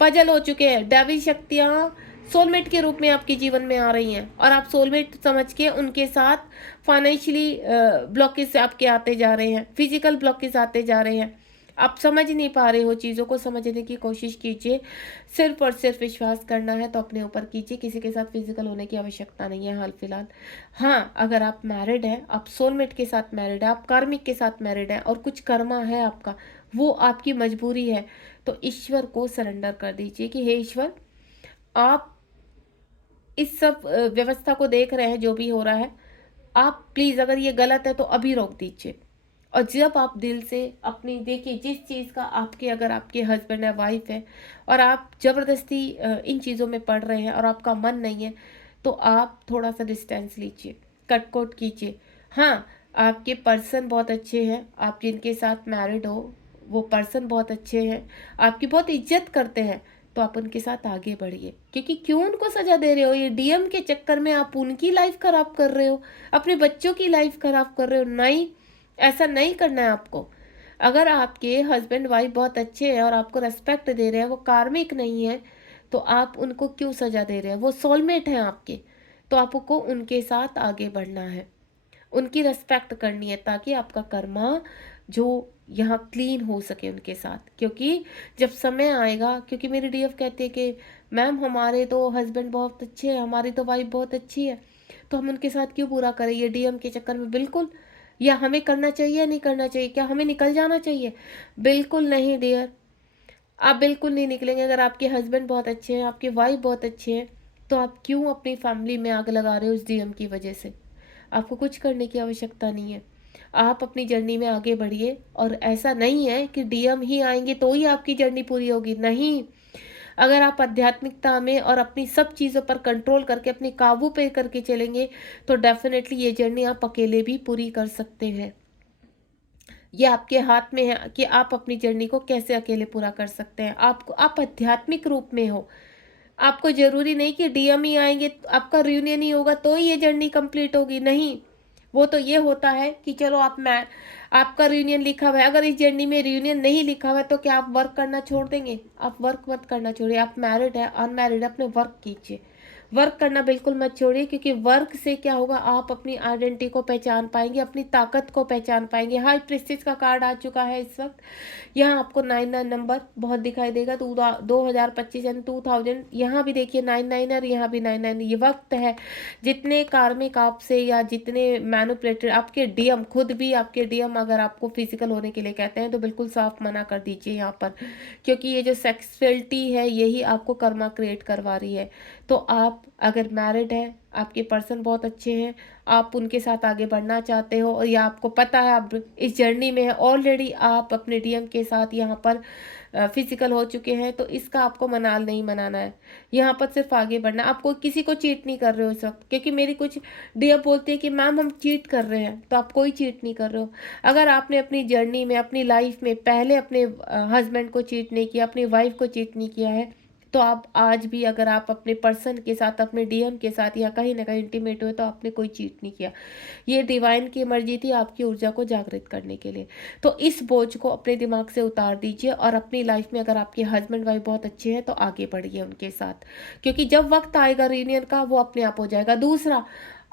पजल हो चुके हैं। दैवी शक्तियाँ सोलमेट के रूप में आपके जीवन में आ रही हैं, और आप सोलमेट समझ के उनके साथ फाइनेंशियली ब्लॉकेज आपके आते जा रहे हैं, फिजिकल ब्लॉकेज आते जा रहे हैं। आप समझ नहीं पा रहे हो, चीज़ों को समझने की कोशिश कीजिए। सिर्फ और सिर्फ विश्वास करना है तो अपने ऊपर कीजिए, किसी के साथ फिजिकल होने की आवश्यकता नहीं है हाल फिलहाल। हाँ, अगर आप मैरिड हैं, आप सोलमेट के साथ मैरिड है, आप कार्मिक के साथ मैरिड है, और कुछ कर्मा है आपका, वो आपकी मजबूरी है, तो ईश्वर को सरेंडर कर दीजिए कि हे ईश्वर, आप इस सब व्यवस्था को देख रहे हैं, जो भी हो रहा है, आप प्लीज़ अगर ये गलत है तो अभी रोक दीजिए। और जब आप दिल से अपनी, देखिए जिस चीज़ का आपके, अगर आपके हस्बैंड है, वाइफ है, और आप ज़बरदस्ती इन चीज़ों में पड़ रहे हैं और आपका मन नहीं है, तो आप थोड़ा सा डिस्टेंस लीजिए, कट कोट कीजिए। हाँ, आपके पर्सन बहुत अच्छे हैं, आप जिनके साथ मैरिड हो वो पर्सन बहुत अच्छे हैं, आपकी बहुत इज्जत करते हैं, तो आप उनके साथ आगे बढ़िए। क्योंकि क्यों उनको सजा दे रहे हो? ये डीएम के चक्कर में आप उनकी लाइफ खराब कर रहे हो, अपने बच्चों की लाइफ खराब कर रहे हो। नहीं, ऐसा नहीं करना है आपको। अगर आपके हस्बैंड वाइफ बहुत अच्छे हैं और आपको रेस्पेक्ट दे रहे हैं, वो कार्मिक नहीं है, तो आप उनको क्यों सजा दे रहे हैं? वो सोलमेट हैं आपके, तो आपको उनके साथ आगे बढ़ना है, उनकी रेस्पेक्ट करनी है, ताकि आपका कर्मा जो यहाँ क्लीन हो सके उनके साथ। क्योंकि जब समय आएगा, क्योंकि मेरी डीएफ कहती है कि मैम हमारे तो हस्बैंड बहुत अच्छे हैं, हमारी तो वाइफ बहुत अच्छी है, तो हम उनके साथ क्यों बुरा करें ये डीएम के चक्कर में? बिल्कुल, या हमें करना चाहिए या नहीं करना चाहिए? क्या हमें निकल जाना चाहिए? बिल्कुल नहीं डियर, आप बिल्कुल नहीं निकलेंगे। अगर आपके हस्बैंड बहुत अच्छे हैं, आपके वाइफ बहुत अच्छे हैं, तो आप क्यों अपनी फैमिली में आग लगा रहे हो उस डीएम की वजह से? आपको कुछ करने की आवश्यकता नहीं है। आप अपनी जर्नी में आगे बढ़िए, और ऐसा नहीं है कि डीएम ही आएंगे तो ही आपकी जर्नी पूरी होगी, नहीं। अगर आप आध्यात्मिकता में और अपनी सब चीज़ों पर कंट्रोल करके, अपने काबू पे करके चलेंगे, तो डेफिनेटली ये जर्नी आप अकेले भी पूरी कर सकते हैं। ये आपके हाथ में है कि आप अपनी जर्नी को कैसे अकेले पूरा कर सकते हैं। आप आध्यात्मिक रूप में हो, आपको ज़रूरी नहीं कि डीएम ही आएँगे, आपका रियूनियन ही होगा तो ही ये जर्नी कंप्लीट होगी, नहीं। वो तो ये होता है कि चलो आपका रियूनियन लिखा हुआ है, अगर इस जर्नी में रियूनियन नहीं लिखा हुआ है तो क्या आप वर्क करना छोड़ देंगे? आप वर्क मत करना छोड़िए। आप मैरिड है, अनमैरिड है, अपने वर्क कीजिए। वर्क करना बिल्कुल मत छोड़िए, क्योंकि वर्क से क्या होगा, आप अपनी आइडेंटिटी को पहचान पाएंगे, अपनी ताकत को पहचान पाएंगे। हाई प्रेस्टीज का कार्ड आ चुका है इस वक्त। यहाँ आपको 99 नंबर बहुत दिखाई देगा। 2025 यानी 2000, यहाँ भी देखिए 99 और यहाँ भी 99। ये वक्त है, जितने कार्मिक आपसे या जितने मैनिपुलेटेड आपके डीएम, खुद भी आपके डीएम अगर आपको फिजिकल होने के लिए कहते हैं तो बिल्कुल साफ मना कर दीजिए यहाँ पर, क्योंकि ये जो सेक्सुअलिटी है यही आपको कर्मा क्रिएट करवा रही है। तो आप अगर मैरिड हैं, आपके पर्सन बहुत अच्छे हैं, आप उनके साथ आगे बढ़ना चाहते हो और या आपको पता है आप इस जर्नी में है ऑलरेडी, आप अपने डीएम के साथ यहाँ पर फिजिकल हो चुके हैं, तो इसका आपको मनाल नहीं मनाना है। यहाँ पर सिर्फ आगे बढ़ना, आपको किसी को चीट नहीं कर रहे हो इस वक्त, क्योंकि मेरी कुछ डीएम बोलते हैं कि मैम हम चीट कर रहे हैं, तो आप कोई चीट नहीं कर रहे हो। अगर आपने अपनी जर्नी में, अपनी लाइफ में पहले अपने हस्बैंड को चीट नहीं किया, अपनी वाइफ को चीट नहीं किया है, तो आप आज भी अगर आप अपने पर्सन के साथ, अपने डीएम के साथ या कहीं ना कहीं इंटीमेट हुए, तो आपने कोई चीट नहीं किया। ये डिवाइन की मर्जी थी आपकी ऊर्जा को जागृत करने के लिए। तो इस बोझ को अपने दिमाग से उतार दीजिए और अपनी लाइफ में अगर आपके हस्बैंड वाइफ बहुत अच्छे हैं तो आगे बढ़िए उनके साथ, क्योंकि जब वक्त आएगा रियूनियन का वो अपने आप हो जाएगा। दूसरा,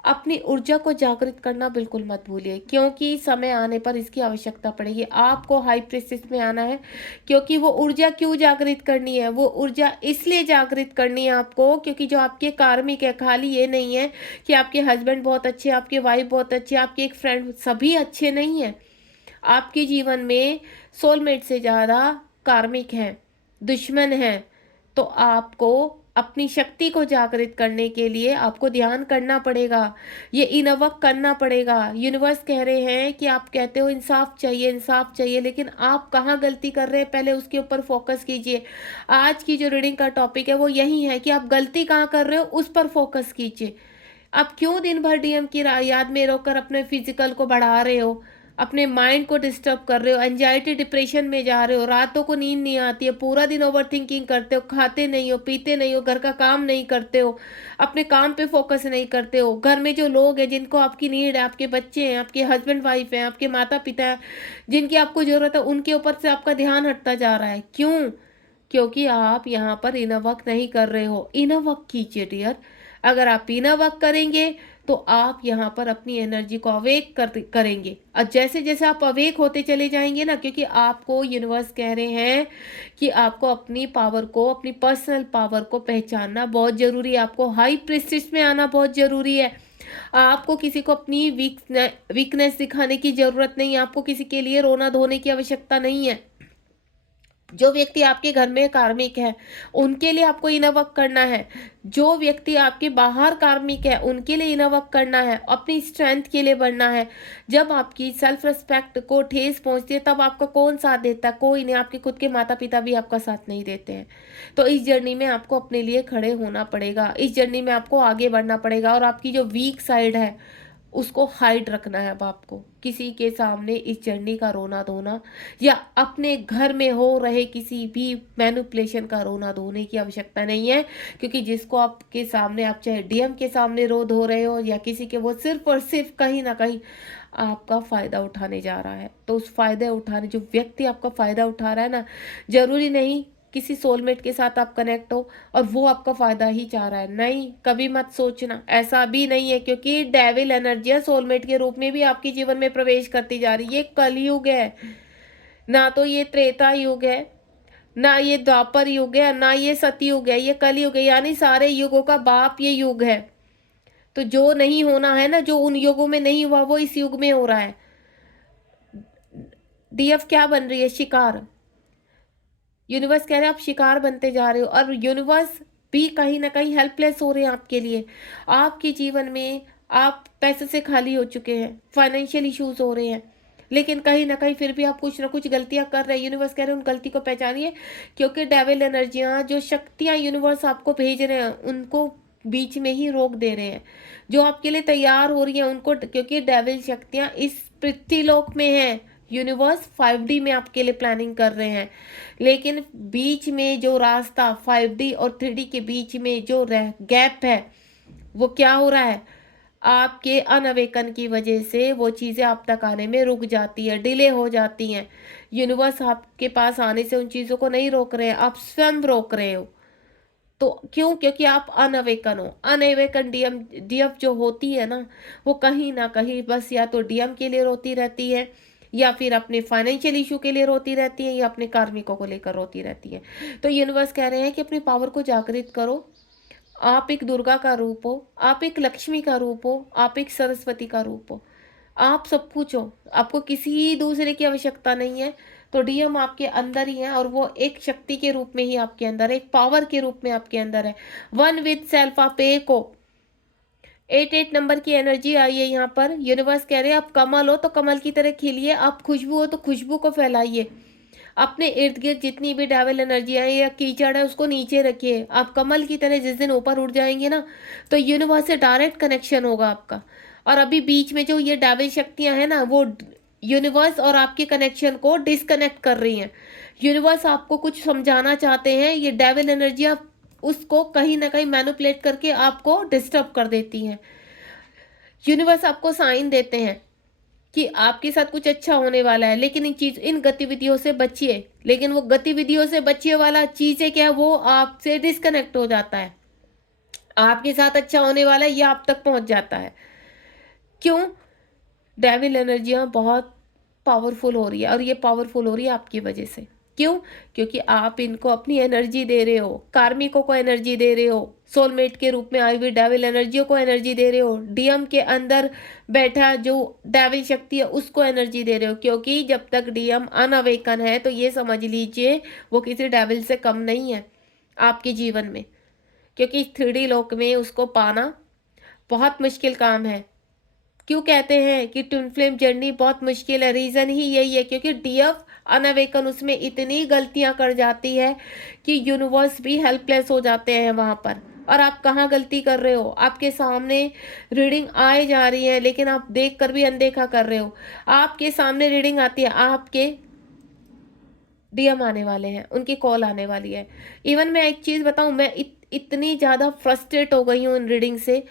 अपनी ऊर्जा को जागृत करना बिल्कुल मत भूलिए, क्योंकि समय आने पर इसकी आवश्यकता पड़ेगी। आपको हाई प्रेस्टीज में आना है, क्योंकि वो ऊर्जा क्यों जागृत करनी है, वो ऊर्जा इसलिए जागृत करनी है आपको, क्योंकि जो आपके कार्मिक है, खाली ये नहीं है कि आपके हस्बैंड बहुत अच्छे, आपके वाइफ बहुत अच्छे, आपके एक फ्रेंड, सभी अच्छे नहीं है। आपके जीवन में सोलमेट से ज़्यादा कार्मिक हैं, दुश्मन हैं। तो आपको अपनी शक्ति को जागृत करने के लिए आपको ध्यान करना पड़ेगा, ये इनवर्क करना पड़ेगा। यूनिवर्स कह रहे हैं कि आप कहते हो इंसाफ चाहिए, इंसाफ चाहिए, लेकिन आप कहाँ गलती कर रहे हैं, पहले उसके ऊपर फोकस कीजिए। आज की जो रीडिंग का टॉपिक है वो यही है कि आप गलती कहाँ कर रहे हो, उस पर फोकस कीजिए। आप क्यों दिन भर डीएम की याद में रोकर अपने फिजिकल को बढ़ा रहे हो, अपने माइंड को डिस्टर्ब कर रहे हो, एंजाइटी डिप्रेशन में जा रहे हो, रातों को नींद नहीं आती है, पूरा दिन ओवर थिंकिंग करते हो, खाते नहीं हो, पीते नहीं हो, घर का काम नहीं करते हो, अपने काम पे फोकस नहीं करते हो। घर में जो लोग हैं जिनको आपकी नीड है, आपके बच्चे हैं, आपके हस्बैंड वाइफ हैं, आपके माता पिता हैं, जिनकी आपको जरूरत है, उनके ऊपर से आपका ध्यान हटता जा रहा है। क्यों? क्योंकि आप यहाँ पर इनर वर्क नहीं कर रहे हो। इनर वर्क कीजिए डियर। अगर आप इनर वर्क करेंगे तो आप यहाँ पर अपनी एनर्जी को अवेक करेंगे, और जैसे जैसे आप अवेक होते चले जाएंगे ना, क्योंकि आपको यूनिवर्स कह रहे हैं कि आपको अपनी पावर को, अपनी पर्सनल पावर को पहचानना बहुत जरूरी है। आपको हाई प्रेस्टीज में आना बहुत जरूरी है। आपको किसी को अपनी वीकनेस दिखाने की जरूरत नहीं है। आपको किसी के लिए रोना धोने की आवश्यकता नहीं है। जो व्यक्ति आपके घर में कार्मिक है उनके लिए आपको इनर वर्क करना है। जो व्यक्ति आपके बाहर कार्मिक है उनके लिए इनर वर्क करना है, अपनी स्ट्रेंथ के लिए बढ़ना है। जब आपकी सेल्फ रिस्पेक्ट को ठेस पहुंचती है तब आपका कौन साथ देता है? कोई नहीं। आपके खुद के माता पिता भी आपका साथ नहीं देते हैं। तो इस जर्नी में आपको अपने लिए खड़े होना पड़ेगा, इस जर्नी में आपको आगे बढ़ना पड़ेगा, और आपकी जो वीक साइड है उसको हाइड रखना है। अब आपको किसी के सामने इस जर्नी का रोना धोना या अपने घर में हो रहे किसी भी मैनिपुलेशन का रोना धोने की आवश्यकता नहीं है, क्योंकि जिसको आपके सामने, आप चाहे डीएम के सामने रो धो रहे हो या किसी के, वो सिर्फ और सिर्फ कहीं ना कहीं आपका फायदा उठाने जा रहा है। तो उस फायदे उठाने, जो व्यक्ति आपका फायदा उठा रहा है ना, जरूरी नहीं किसी सोलमेट के साथ आप कनेक्ट हो और वो आपका फायदा ही चाह रहा है, नहीं, कभी मत सोचना, ऐसा भी नहीं है। क्योंकि डेविल एनर्जियां सोलमेट के रूप में भी आपके जीवन में प्रवेश करती जा रही है। ये कलयुग है, ना तो ये त्रेता युग है, ना ये द्वापर युग है, ना ये सतयुग है, ये कलयुग है। यानी सारे युगों का बाप ये युग है। तो जो नहीं होना है ना, जो उन युगों में नहीं हुआ वो इस युग में हो रहा है। डीएफ क्या बन रही है? शिकार। यूनिवर्स कह रहे हैं आप शिकार बनते जा रहे हो, और यूनिवर्स भी कहीं ना कहीं हेल्पलेस हो रहे हैं आपके लिए। आपके जीवन में आप पैसे से खाली हो चुके हैं, फाइनेंशियल इश्यूज हो रहे हैं, लेकिन कहीं ना कहीं फिर भी आप कुछ ना कुछ गलतियां कर रहे हैं। यूनिवर्स कह रहे हैं उन गलती को पहचानिए, क्योंकि डेविल एनर्जियां, जो शक्तियां यूनिवर्स आपको भेज रहे हैं उनको बीच में ही रोक दे रहे हैं। जो आपके लिए तैयार हो रही है उनको, क्योंकि डेविल शक्तियां इस पृथ्वीलोक में हैं, यूनिवर्स 5D में आपके लिए प्लानिंग कर रहे हैं, लेकिन बीच में जो रास्ता 5D और 3D के बीच में जो गैप है, वो क्या हो रहा है? आपके अनअवेकन की वजह से वो चीज़ें आप तक आने में रुक जाती है, डिले हो जाती हैं। यूनिवर्स आपके पास आने से उन चीज़ों को नहीं रोक रहे हैं, आप स्वयं रोक रहे हो। तो क्यों? क्योंकि आप अनअवेकन हो। अनअवेकन डीएफ जो होती है ना, वो कहीं ना कहीं बस या तो डीएम के लिए रोती रहती है, या फिर अपने फाइनेंशियल इशू के लिए रोती रहती है, या अपने कार्मिकों को लेकर रोती रहती है। तो यूनिवर्स कह रहे हैं कि अपनी पावर को जागृत करो। आप एक दुर्गा का रूप हो, आप एक लक्ष्मी का रूप हो, आप एक सरस्वती का रूप हो, आप सब कुछ हो। आपको किसी दूसरे की आवश्यकता नहीं है। तो डीएम आपके अंदर ही है, और वो एक शक्ति के रूप में ही आपके अंदर है, एक पावर के रूप में आपके अंदर है। वन विद सेल्फ, आप एक हो। 88 नंबर की एनर्जी आई है यहाँ पर। यूनिवर्स कह रहे हैं आप कमल हो तो कमल की तरह खिलिए, आप खुशबू हो तो खुशबू को फैलाइए। अपने इर्द गिर्द जितनी भी डेविल एनर्जी है या कीचड़ है उसको नीचे रखिए। आप कमल की तरह जिस दिन ऊपर उठ जाएंगे ना, तो यूनिवर्स से डायरेक्ट कनेक्शन होगा आपका। और अभी बीच में जो ये डेविल शक्तियां हैं ना, वो यूनिवर्स और आपके कनेक्शन को डिस्कनेक्ट कर रही हैं। यूनिवर्स आपको कुछ समझाना चाहते हैं, ये डेविल एनर्जी आप उसको कहीं ना कहीं मैनिपुलेट करके आपको डिस्टर्ब कर देती हैं। यूनिवर्स आपको साइन देते हैं कि आपके साथ कुछ अच्छा होने वाला है, लेकिन इन गतिविधियों से बचिए। लेकिन वो गतिविधियों से बचिए वाला चीजें क्या है, वो आपसे डिस्कनेक्ट हो जाता है। आपके साथ अच्छा होने वाला है, ये आप तक पहुंच जाता है। क्यों? डेविल एनर्जियां बहुत पावरफुल हो रही है, और ये पावरफुल हो रही है आपकी वजह से। क्यों? क्योंकि आप इनको अपनी एनर्जी दे रहे हो, कार्मिकों को एनर्जी दे रहे हो, सोलमेट के रूप में आई हुई डेविल एनर्जियों को एनर्जी दे रहे हो, डीएम के अंदर बैठा जो डेविल शक्ति है उसको एनर्जी दे रहे हो। क्योंकि जब तक डीएम अनअवेकन है, तो ये समझ लीजिए वो किसी डेविल से कम नहीं है आपके जीवन में। क्योंकि 3D लोक में उसको पाना बहुत मुश्किल काम है। क्यों कहते हैं कि ट्विन फ्लेम जर्नी बहुत मुश्किल है? रीजन ही यही है, क्योंकि डीएफ अनअवेकन उसमें इतनी गलतियां कर जाती है कि यूनिवर्स भी हेल्पलेस हो जाते हैं वहां पर। और आप कहाँ गलती कर रहे हो? आपके सामने रीडिंग आए जा रही है, लेकिन आप देख कर भी अनदेखा कर रहे हो। आपके सामने रीडिंग आती है, आपके डीएम आने वाले हैं, उनकी कॉल आने वाली है। इवन मैं एक चीज बताऊं, मैं इतनी ज्यादा फ्रस्ट्रेट हो गई हूँ इन रीडिंग से।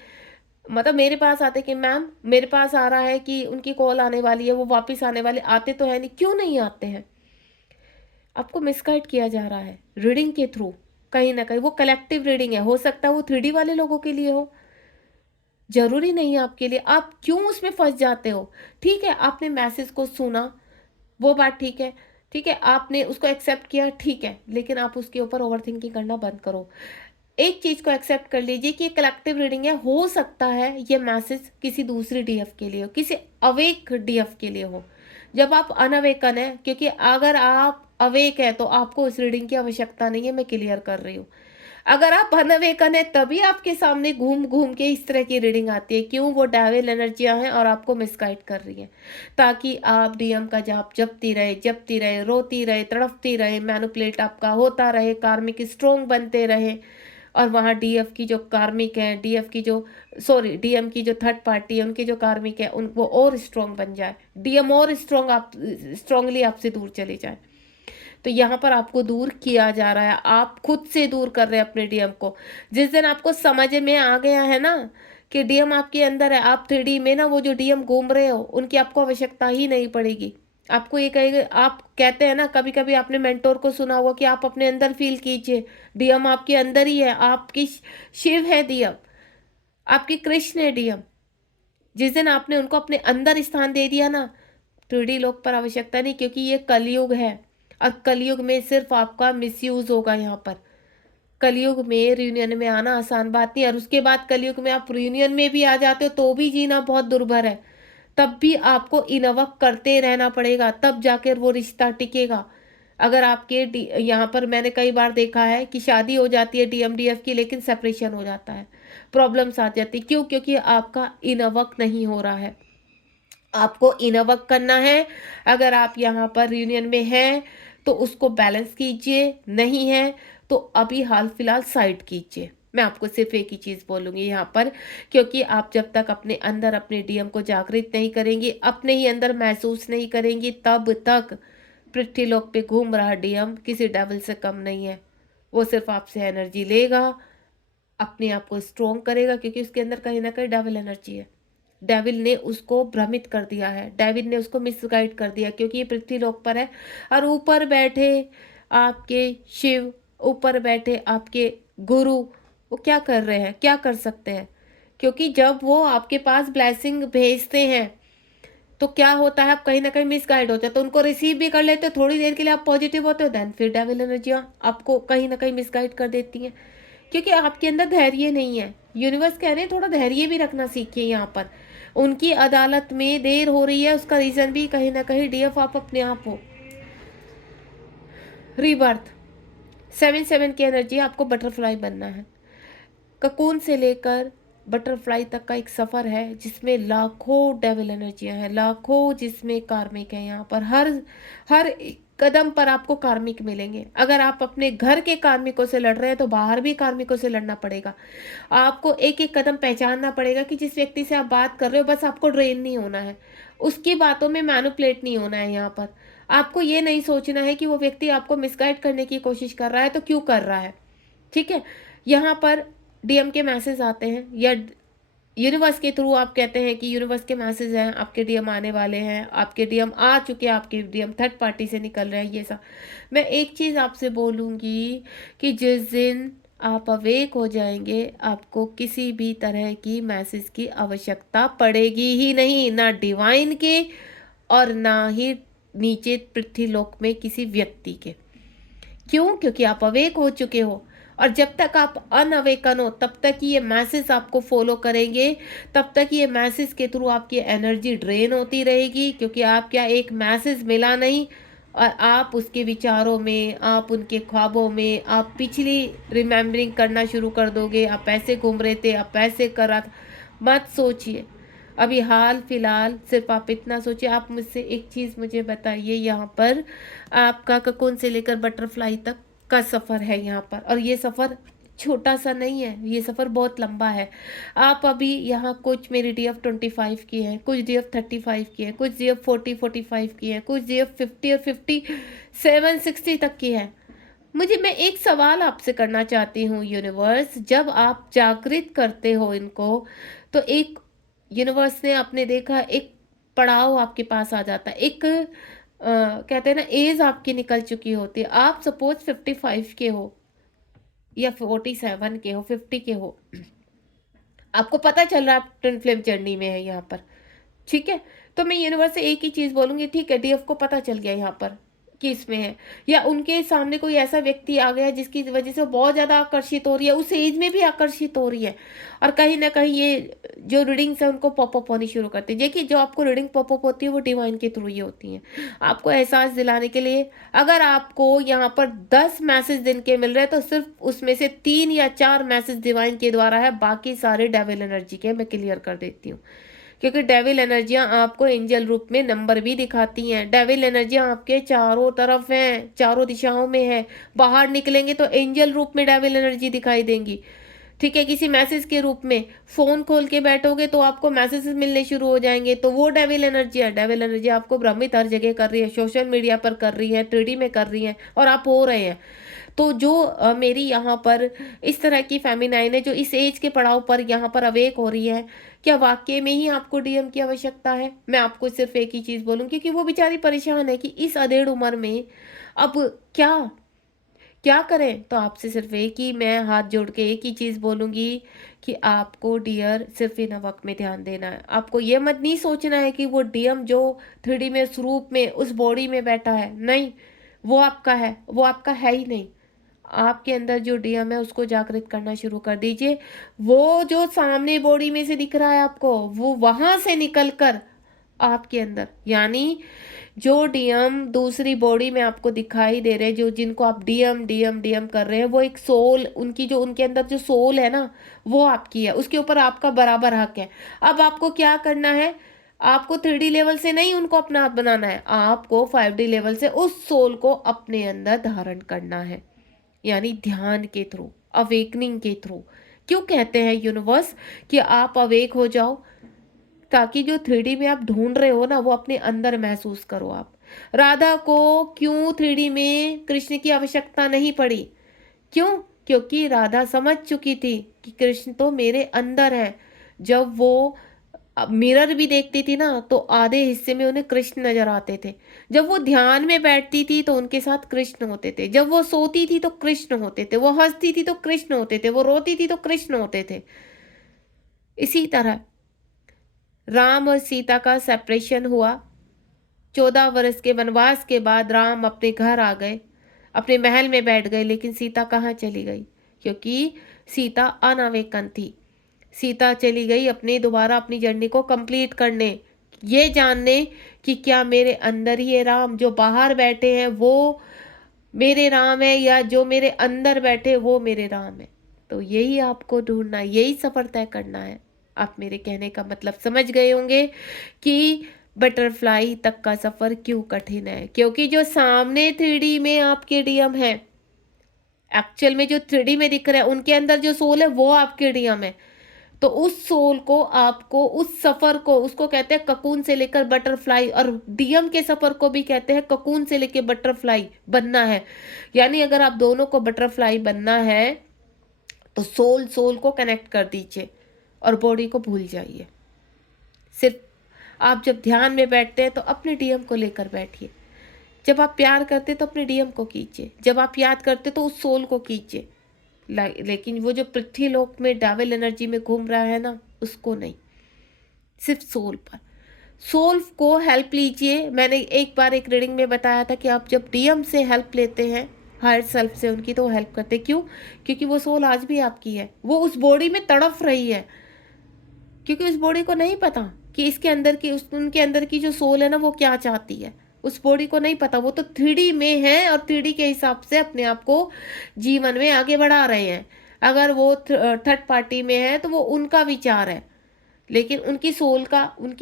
मतलब मेरे पास आते कि मैम मेरे पास आ रहा है कि उनकी कॉल आने वाली है, वो वापस आने वाले, आते तो है नहीं। क्यों नहीं आते हैं? आपको मिसगाइड किया जा रहा है रीडिंग के थ्रू। कहीं ना कहीं वो कलेक्टिव रीडिंग है, हो सकता है वो 3D वाले लोगों के लिए हो, जरूरी नहीं है आपके लिए। आप क्यों उसमें फंस जाते हो? ठीक है, आपने मैसेज को सुना, वो बात ठीक है। ठीक है, आपने उसको एक्सेप्ट किया, ठीक है, लेकिन आप उसके ऊपर ओवर थिंकिंग करना बंद करो। एक चीज को एक्सेप्ट कर लीजिए कि कलेक्टिव रीडिंग है, हो सकता है ये मैसेज किसी दूसरी डीएफ के लिए हो, किसी अवेक डीएफ के लिए हो। जब आप अनअवेकन है, क्योंकि अगर आप अवेक है तो आपको इस रीडिंग की आवश्यकता नहीं है, मैं क्लियर कर रही हूँ। अगर आप अनअवेकन है तभी आपके सामने घूम घूम के इस तरह की रीडिंग आती है। क्यों? वो डेविल एनर्जियां हैं और आपको मिसगाइड कर रही हैं, ताकि आप डीएम का जाप जपती रहे, रोती रहे, तड़पती रहे, मैनिपुलेट आपका होता रहे, कार्मिक स्ट्रोंग बनते रहे। और वहाँ डीएफ की जो कार्मिक है, डीएफ की जो सॉरी डीएम की जो थर्ड पार्टी है, उनके जो कार्मिक है उन वो और स्ट्रोंग बन जाए, डीएम और स्ट्रोंग आप स्ट्रोंगली आपसे दूर चले जाए। तो यहाँ पर आपको दूर किया जा रहा है, आप खुद से दूर कर रहे हैं अपने डीएम को। जिस दिन आपको समझ में आ गया है ना कि डीएम आपके अंदर है, आप 3D में ना वो जो डीएम घूम रहे हो उनकी आपको आवश्यकता ही नहीं पड़ेगी। आपको ये कहेगा, आप कहते हैं ना, कभी कभी आपने मेंटोर को सुना होगा कि आप अपने अंदर फील कीजिए, डीएम आपके अंदर ही है, आपकी शिव है डीएम, आपकी कृष्ण है डीएम। जिस दिन आपने उनको अपने अंदर स्थान दे दिया ना, 3D लोक पर आवश्यकता नहीं, क्योंकि ये कलयुग है। और कलयुग में सिर्फ आपका मिसयूज होगा। यहाँ पर कलयुग में रियूनियन में आना आसान बात नहीं, और उसके बाद कलयुग में आप रियूनियन में भी आ जाते हो तो भी जीना बहुत दुर्भर है। तब भी आपको इनवक करते रहना पड़ेगा, तब जाकर वो रिश्ता टिकेगा। अगर आपके यहाँ पर मैंने कई बार देखा है कि शादी हो जाती है डीएमडीएफ की, लेकिन सेपरेशन हो जाता है, प्रॉब्लम्स आ जाती। क्यों? क्योंकि आपका इनवक नहीं हो रहा है। आपको इनवक करना है। अगर आप यहाँ पर यूनियन में हैं तो उसको बैलेंस कीजिए, नहीं है तो अभी हाल फिलहाल साइड कीजिए। मैं आपको सिर्फ एक ही चीज बोलूंगी यहाँ पर, क्योंकि आप जब तक अपने अंदर अपने डीएम को जागृत नहीं करेंगी, अपने ही अंदर महसूस नहीं करेंगी, तब तक पृथ्वीलोक पे घूम रहा डीएम किसी डेविल से कम नहीं है। वो सिर्फ आपसे एनर्जी लेगा, अपने आप को स्ट्रोंग करेगा, क्योंकि उसके अंदर कहीं ना कहीं डेविल एनर्जी है। डेविल ने उसको भ्रमित कर दिया है, डेविल ने उसको मिसगाइड कर दिया, क्योंकि ये पृथ्वीलोक पर है और ऊपर बैठे आपके शिव, ऊपर बैठे आपके गुरु, वो क्या कर रहे हैं, क्या कर सकते हैं? क्योंकि जब वो आपके पास ब्लेसिंग भेजते हैं तो क्या होता है, आप कहीं ना कहीं मिसगाइड होते हैं, तो उनको रिसीव भी कर लेते हो, थोड़ी देर के लिए आप पॉजिटिव होते हो, देन फिर डेविल एनर्जियाँ आपको कहीं ना कहीं मिसगाइड कर देती हैं, क्योंकि आपके अंदर धैर्य नहीं है। यूनिवर्स कह रहे हैं थोड़ा धैर्य भी रखना सीखिए यहाँ पर। उनकी अदालत में देर हो रही है, उसका रीजन भी कहीं ना कहीं डीएफ आप अपने आप हो। रीबर्थ 7-7 की एनर्जी, आपको बटरफ्लाई बनना है। ककून से लेकर बटरफ्लाई तक का एक सफर है जिसमें लाखों डेविल एनर्जियां हैं, लाखों जिसमें कार्मिक है। यहाँ पर हर हर एक कदम पर आपको कार्मिक मिलेंगे। अगर आप अपने घर के कार्मिकों से लड़ रहे हैं तो बाहर भी कार्मिकों से लड़ना पड़ेगा। आपको एक एक कदम पहचानना पड़ेगा कि जिस व्यक्ति से आप बात कर रहे हो बस आपको ड्रेन नहीं होना है, उसकी बातों में मैनिपुलेट नहीं होना है। यहाँ पर आपको ये नहीं सोचना है कि वो व्यक्ति आपको मिसगाइड करने की कोशिश कर रहा है तो क्यों कर रहा है। ठीक है, यहाँ पर डीएम के मैसेज आते हैं या यूनिवर्स के थ्रू आप कहते हैं कि यूनिवर्स के मैसेज हैं, आपके डीएम आने वाले हैं, आपके डीएम आ चुके हैं, आपके डीएम थर्ड पार्टी से निकल रहे हैं, ये सब। मैं एक चीज़ आपसे बोलूँगी कि जिस दिन आप अवेक हो जाएंगे आपको किसी भी तरह की मैसेज की आवश्यकता पड़ेगी ही नहीं, ना डिवाइन के और ना ही नीचे पृथ्वीलोक में किसी व्यक्ति के। क्यों? क्योंकि आप अवेक हो चुके हो। और जब तक आप अनअवेकन हो तब तक ये मैसेज आपको फॉलो करेंगे, तब तक ये मैसेज के थ्रू आपकी एनर्जी ड्रेन होती रहेगी, क्योंकि आप क्या एक मैसेज मिला नहीं और आप उसके विचारों में, आप उनके ख्वाबों में, आप पिछली रिमेम्बरिंग करना शुरू कर दोगे। आप ऐसे घूम रहे थे, आप ऐसे कर रहा था। मत सोचिए, अभी हाल फिलहाल सिर्फ आप इतना सोचिए। आप मुझसे एक चीज़ मुझे बताइए, यहाँ पर आपका ककून से लेकर बटरफ्लाई तक का सफ़र है यहाँ पर, और ये सफ़र छोटा सा नहीं है, ये सफ़र बहुत लंबा है। आप अभी यहाँ कुछ मेरी DF 25 की है, कुछ DF 35 की है, कुछ DF 40-45 की है, कुछ DF 50 और 57-60 तक की है। मैं एक सवाल आपसे करना चाहती हूँ यूनिवर्स, जब आप जागृत करते हो इनको तो एक यूनिवर्स ने आपने देखा एक पड़ाव आपके पास आ जाता है, एक कहते हैं ना एज आपकी निकल चुकी होती है। आप सपोज 55 के हो या 47 के हो, 50 के हो, आपको पता चल रहा है आप ट्विन फ्लेम जर्नी में है यहाँ पर। ठीक है, तो मैं यूनिवर्स से एक ही चीज़ बोलूँगी, ठीक है डीएफ को पता चल गया यहाँ पर कि इसमें है, या उनके सामने कोई ऐसा व्यक्ति आ गया जिसकी वजह से वो बहुत ज़्यादा आकर्षित हो रही है, उस एज में भी आकर्षित हो रही है, और कहीं ना कहीं ये जो रीडिंग्स है उनको पॉपअप होनी शुरू करती है। देखिए जो आपको रीडिंग पॉपअप होती है वो डिवाइन के थ्रू ही होती है, आपको एहसास दिलाने के लिए। अगर आपको यहाँ पर 10 मैसेज दिन के मिल रहे हैं तो सिर्फ उसमें से 3 या 4 मैसेज डिवाइन के द्वारा है, बाकी सारे डेविल एनर्जी के। मैं क्लियर कर देती हूँ, क्योंकि डेविल एनर्जियां आपको एंजल रूप में नंबर भी दिखाती हैं। डेविल एनर्जियां आपके चारों तरफ हैं, चारों दिशाओं में है। बाहर निकलेंगे तो एंजल रूप में डेविल एनर्जी दिखाई देंगी। ठीक है, किसी मैसेज के रूप में फोन खोल के बैठोगे तो आपको मैसेजेस मिलने शुरू हो जाएंगे, तो वो डेविल एनर्जी है। डेविल एनर्जी आपको भ्रमित हर जगह कर रही है, सोशल मीडिया पर कर रही है, 3D में कर रही है, और आप हो रहे हैं। तो जो मेरी यहाँ पर इस तरह की फेमिनाइन है जो इस एज के पड़ाव पर यहाँ पर अवेक हो रही है, क्या वाकई में ही आपको डीएम की आवश्यकता है? मैं आपको सिर्फ एक ही चीज़ बोलूँगी कि वो बेचारी परेशान है कि इस अधेड़ उम्र में अब क्या क्या करें। तो आपसे सिर्फ एक ही मैं हाथ जोड़ के एक ही चीज़ बोलूँगी कि आपको डियर सिर्फ इन वक्त में ध्यान देना है। आपको ये मत नहीं सोचना है कि वो डीएम जो 3D में स्वरूप में उस बॉडी में बैठा है, नहीं, वो आपका है, वो आपका है ही नहीं। आपके अंदर जो डीएम है उसको जागृत करना शुरू कर दीजिए। वो जो सामने बॉडी में से दिख रहा है आपको, वो वहां से निकल कर आपके अंदर, यानी जो डीएम दूसरी बॉडी में आपको दिखाई दे रहे हैं, जो जिनको आप डीएम डीएम डीएम कर रहे हैं, वो एक सोल, उनकी जो उनके अंदर जो सोल है ना वो आपकी है, उसके ऊपर आपका बराबर हक है। अब आपको क्या करना है, आपको 3D लेवल से नहीं उनको अपना आप बनाना है, आपको 5D लेवल से उस सोल को अपने अंदर धारण करना है, यानी ध्यान के थ्रू, अवेकनिंग के थ्रू। क्यों कहते हैं यूनिवर्स कि आप अवेक हो जाओ, ताकि जो 3D में आप ढूंढ रहे हो ना वो अपने अंदर महसूस करो आप। राधा को क्यों 3D में कृष्ण की आवश्यकता नहीं पड़ी? क्यों? क्योंकि राधा समझ चुकी थी कि कृष्ण तो मेरे अंदर है। जब वो अब मिरर भी देखती थी ना तो आधे हिस्से में उन्हें कृष्ण नजर आते थे। जब वो ध्यान में बैठती थी तो उनके साथ कृष्ण होते थे, जब वो सोती थी तो कृष्ण होते थे, वो हंसती थी तो कृष्ण होते थे, वो रोती थी तो कृष्ण होते थे। इसी तरह राम और सीता का सेपरेशन हुआ। 14 वर्ष के वनवास के बाद राम अपने घर आ गए, अपने महल में बैठ गए, लेकिन सीता कहाँ चली गई? क्योंकि सीता अनावेकन थी। सीता चली गई अपने दोबारा अपनी जर्नी को कंप्लीट करने, ये जानने कि क्या मेरे अंदर ही ये राम जो बाहर बैठे हैं वो मेरे राम है, या जो मेरे अंदर बैठे वो मेरे राम है। तो यही आपको ढूंढना है, यही सफर तय करना है। आप मेरे कहने का मतलब समझ गए होंगे कि बटरफ्लाई तक का सफर क्यों कठिन है। क्योंकि जो सामने 3D में आपके डीएम है, एक्चुअल में जो 3D में दिख रहा है, उनके अंदर जो सोल है वो आपके डीएम है। तो उस सोल को आपको, उस सफर को, उसको कहते हैं ककून से लेकर बटरफ्लाई, और डीएम के सफर को भी कहते हैं ककून से लेकर बटरफ्लाई बनना है। यानी अगर आप दोनों को बटरफ्लाई बनना है तो सोल सोल को कनेक्ट कर दीजिए और बॉडी को भूल जाइए। सिर्फ आप जब ध्यान में बैठते हैं तो अपने डीएम को लेकर बैठिए। जब आप प्यार करते तो अपने डीएम को कीजिए, जब आप याद करते तो उस सोल को कीजिए। लेकिन वो जो पृथ्वी लोक में डेविल एनर्जी में घूम रहा है ना, उसको नहीं, सिर्फ सोल पर। सोल को हेल्प लीजिए। मैंने एक बार एक रीडिंग में बताया था कि आप जब डीएम से हेल्प लेते हैं, हायर सेल्फ से उनकी, तो हेल्प करते क्यों? क्योंकि वो सोल आज भी आपकी है, वो उस बॉडी में तड़फ रही है। क्योंकि उस बॉडी को नहीं पता कि इसके अंदर की, उनके अंदर की जो सोल है ना वो क्या चाहती है। उस बॉडी को नहीं पता, वो तो 3D में है और 3D के हिसाब से अपने आप को जीवन में आगे बढ़ा रहे हैं। अगर वो थर्ड पार्टी में है तो वो उनका विचार है, लेकिन उनकी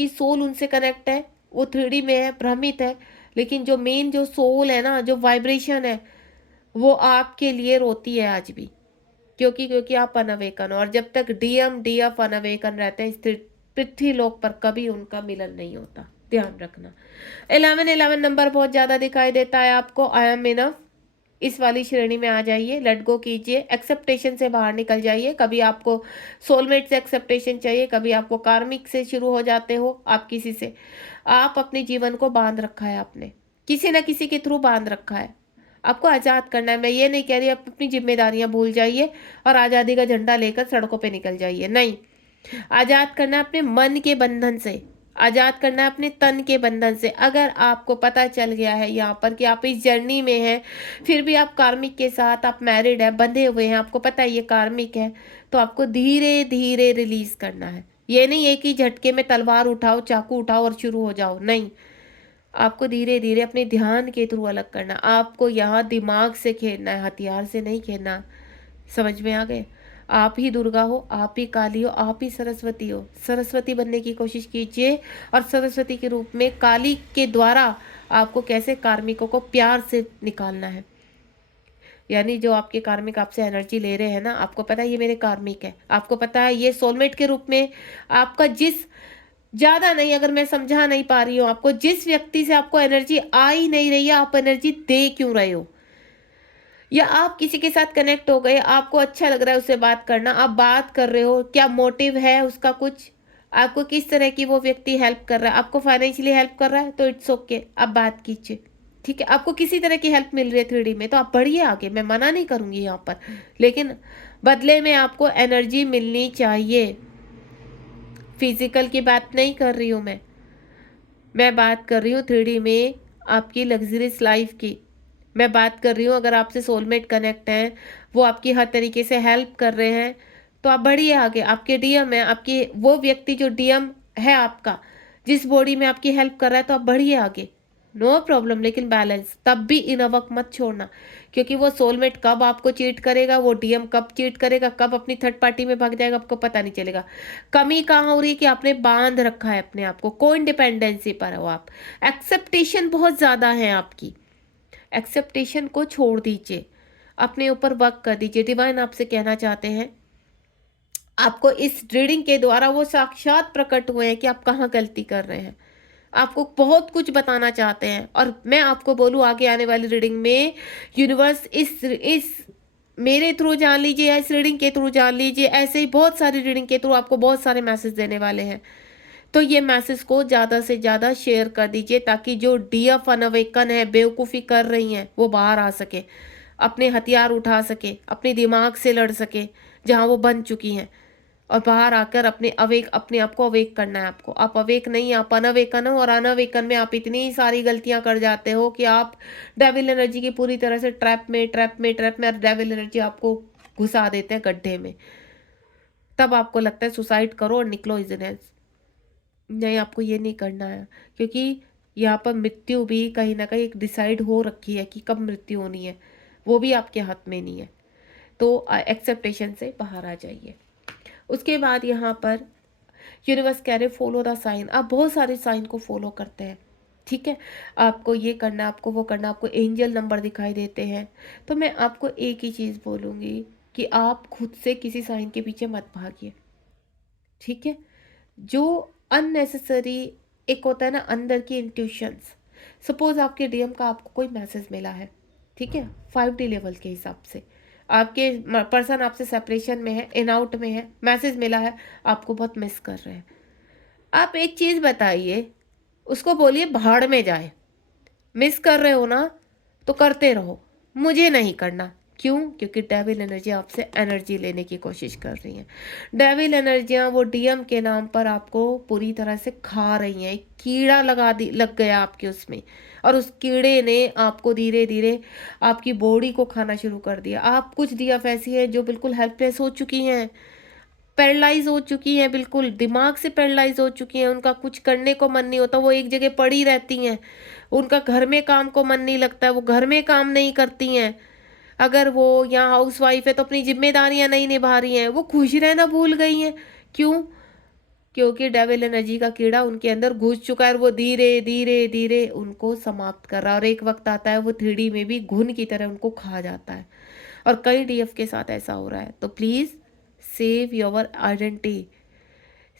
सोल उनसे कनेक्ट है। वो 3D में है, भ्रमित है, लेकिन जो मेन जो सोल है ना, जो वाइब्रेशन है, वो आपके लिए रोती है आज भी। क्योंकि आप अनवेकन हो, और जब तक डीएम डीएफ अनवेकन रहते हैं इस पृथ्वी लोक पर, कभी उनका मिलन नहीं होता। ध्यान रखना। 11 नंबर बहुत ज्यादा दिखाई देता है आपको। आई एम इनफ, इस वाली श्रेणी में आ जाइए। लेट गो कीजिए, एक्सेप्टेशन से बाहर निकल जाइए। कभी आपको सोलमेट से एक्सेप्टेशन चाहिए, कभी आपको कार्मिक से शुरू हो जाते हो आप किसी से। आप अपने जीवन को बांध रखा है आपने, किसी न किसी के थ्रू बांध रखा है। आपको आज़ाद करना है। मैं ये नहीं कह रही आप अपनी जिम्मेदारियां भूल जाइए और आज़ादी का झंडा लेकर सड़कों पे निकल जाइए, नहीं। आज़ाद करना है अपने मन के बंधन से, आज़ाद करना है अपने तन के बंधन से। अगर आपको पता चल गया है यहाँ पर कि आप इस जर्नी में हैं, फिर भी आप कार्मिक के साथ, आप मैरिड है, बंधे हुए हैं, आपको पता है ये कार्मिक है, तो आपको धीरे धीरे रिलीज करना है। ये नहीं एक ही झटके में तलवार उठाओ, चाकू उठाओ और शुरू हो जाओ, नहीं। आपको धीरे धीरे अपने ध्यान के थ्रू अलग करना। आपको यहाँ दिमाग से खेलना है, हथियार से नहीं खेलना। समझ में आ गए? आप ही दुर्गा हो, आप ही काली हो, आप ही सरस्वती हो। सरस्वती बनने की कोशिश कीजिए, और सरस्वती के रूप में काली के द्वारा आपको कैसे कार्मिकों को प्यार से निकालना है। यानी जो आपके कार्मिक आपसे एनर्जी ले रहे हैं ना, आपको पता है ये मेरे कार्मिक है, आपको पता है ये सोलमेट के रूप में आपका, जिस ज्यादा नहीं, अगर मैं समझा नहीं पा रही हूँ आपको, जिस व्यक्ति से आपको एनर्जी आ ही नहीं रही है, आप एनर्जी दे क्यों रहे हो? या आप किसी के साथ कनेक्ट हो गए, आपको अच्छा लग रहा है उससे बात करना, आप बात कर रहे हो, क्या मोटिव है उसका? कुछ आपको किस तरह की वो व्यक्ति हेल्प कर रहा है? आपको फाइनेंशियली हेल्प कर रहा है तो इट्स ओके, आप बात कीजिए, ठीक है। आपको किसी तरह की हेल्प मिल रही है 3D में तो आप बढ़िए आगे, मैं मना नहीं करूंगी यहाँ पर, लेकिन बदले में आपको एनर्जी मिलनी चाहिए। फिजिकल की बात नहीं कर रही हूँ मैं बात कर रही हूँ 3D में आपकी लग्जरियस लाइफ की। मैं बात कर रही हूँ अगर आपसे सोलमेट कनेक्ट हैं, वो आपकी हर तरीके से हेल्प कर रहे हैं, तो आप बढ़िए आगे। आपके डीएम है, आपकी वो व्यक्ति जो डीएम है आपका, जिस बॉडी में आपकी हेल्प कर रहा है, तो आप बढ़िए आगे, नो प्रॉब्लम। लेकिन बैलेंस, तब भी इन वक्त मत छोड़ना, क्योंकि वो सोलमेट कब आपको चीट करेगा, वो डीएम कब चीट करेगा, कब अपनी थर्ड पार्टी में भाग जाएगा, आपको पता नहीं चलेगा। कमी कहाँ हो रही है कि आपने बांध रखा है अपने आप को, को इंडिपेंडेंसी पर हो आप। एक्सेप्टेशन बहुत ज्यादा है आपकी, एक्सेप्टेशन को छोड़ दीजिए, अपने ऊपर वर्क कर दीजिए। डिवाइन आपसे कहना चाहते हैं, आपको इस रीडिंग के द्वारा वो साक्षात प्रकट हुए हैं कि आप कहाँ गलती कर रहे हैं। आपको बहुत कुछ बताना चाहते हैं, और मैं आपको बोलूँ आगे आने वाली रीडिंग में यूनिवर्स इस मेरे थ्रू जान लीजिए या इस रीडिंग के थ्रू जान लीजिए, ऐसे ही बहुत सारी रीडिंग के थ्रू आपको बहुत सारे मैसेज देने वाले हैं। तो ये मैसेज को ज़्यादा से ज़्यादा शेयर कर दीजिए ताकि जो डीएफ अनअवेकन है, बेवकूफ़ी कर रही हैं, वो बाहर आ सके, अपने हथियार उठा सके, अपने दिमाग से लड़ सके जहाँ वो बन चुकी हैं, और बाहर आकर अपने आप को अवेक करना है आपको। आप अवेक नहीं, आप अनअवेकन हो, और अनअवेकन में आप इतनी सारी गलतियाँ कर जाते हो कि आप डेविल एनर्जी की पूरी तरह से ट्रैप में और डेविल एनर्जी आपको घुसा देते हैं गड्ढे में। तब आपको लगता है सुसाइड करो और निकलो इस दुनिया से। नहीं, आपको ये नहीं करना है, क्योंकि यहाँ पर मृत्यु भी कहीं ना कहीं एक डिसाइड हो रखी है कि कब मृत्यु होनी है, वो भी आपके हाथ में नहीं है। तो एक्सेप्टेशन से बाहर आ जाइए। उसके बाद यहाँ पर यूनिवर्स कह रहे फॉलो द साइन। आप बहुत सारे साइन को फॉलो करते हैं, ठीक है, आपको ये करना, आपको वो करना, आपको एंजल नंबर दिखाई देते हैं। तो मैं आपको एक ही चीज़ बोलूँगी कि आप खुद से किसी साइन के पीछे मत भागिए, ठीक है। जो अननेसेसरी, एक होता है ना अंदर की इंट्यूशंस। सपोज आपके डीएम का आपको कोई मैसेज मिला है, ठीक है, 5D लेवल के हिसाब से आपके पर्सन आपसे सेपरेशन में है, इन आउट में है, मैसेज मिला है, आपको बहुत मिस कर रहे हैं। आप एक चीज़ बताइए, उसको बोलिए भाड़ में जाए। मिस कर रहे हो ना, तो करते रहो, मुझे नहीं करना। क्यों? क्योंकि डेविल एनर्जी आपसे एनर्जी लेने की कोशिश कर रही हैं। डेविल एनर्जियां वो डीएम के नाम पर आपको पूरी तरह से खा रही हैं। एक कीड़ा लग गया आपके उसमें, और उस कीड़े ने आपको धीरे धीरे आपकी बॉडी को खाना शुरू कर दिया। आप कुछ डीएफ ऐसी है जो बिल्कुल हेल्पलेस हो चुकी हैं, पैरालाइज हो चुकी हैं, बिल्कुल दिमाग से पैरालाइज हो चुकी हैं। उनका कुछ करने को मन नहीं होता, वो एक जगह पड़ी रहती हैं। उनका घर में काम को मन नहीं लगता है, वो घर में काम नहीं करती हैं। अगर वो यहाँ हाउस वाइफ है तो अपनी जिम्मेदारियां नहीं निभा रही हैं, वो खुश रहना भूल गई हैं। क्यों? क्योंकि डेविल एनर्जी का कीड़ा उनके अंदर घुस चुका है, और वो धीरे धीरे धीरे उनको समाप्त कर रहा है। और एक वक्त आता है वो 3D में भी घुन की तरह उनको खा जाता है, और कई डीएफ के साथ ऐसा हो रहा है। तो please save your identity,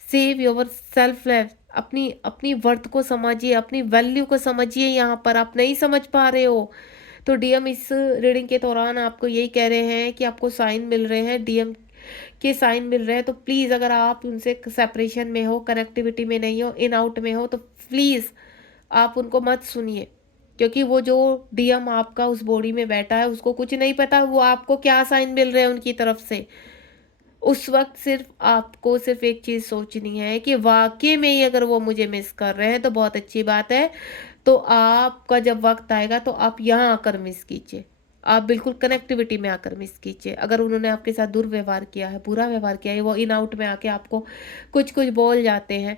save your self life. अपनी अपनी वर्थ को समझिए, अपनी वैल्यू को समझिए। यहाँ पर आप नहीं समझ पा रहे हो, तो डीएम इस रीडिंग के दौरान आपको यही कह रहे हैं कि आपको साइन मिल रहे हैं, डीएम के साइन मिल रहे हैं। तो प्लीज़, अगर आप उनसे सेपरेशन में हो, कनेक्टिविटी में नहीं हो, इन आउट में हो, तो प्लीज़ आप उनको मत सुनिए। क्योंकि वो जो डीएम आपका उस बॉडी में बैठा है, उसको कुछ नहीं पता वो आपको क्या साइन मिल रहे हैं उनकी तरफ से। उस वक्त सिर्फ आपको सिर्फ एक चीज़ सोचनी है कि वाकई में ही अगर वो मुझे मिस कर रहे हैं तो बहुत अच्छी बात है। तो आपका जब वक्त आएगा तो आप यहाँ आकर मिस कीजिए, आप बिल्कुल कनेक्टिविटी में आकर मिस कीजिए। अगर उन्होंने आपके साथ दुर्व्यवहार किया है, बुरा व्यवहार किया है, वो इन आउट में आके आपको कुछ कुछ बोल जाते हैं,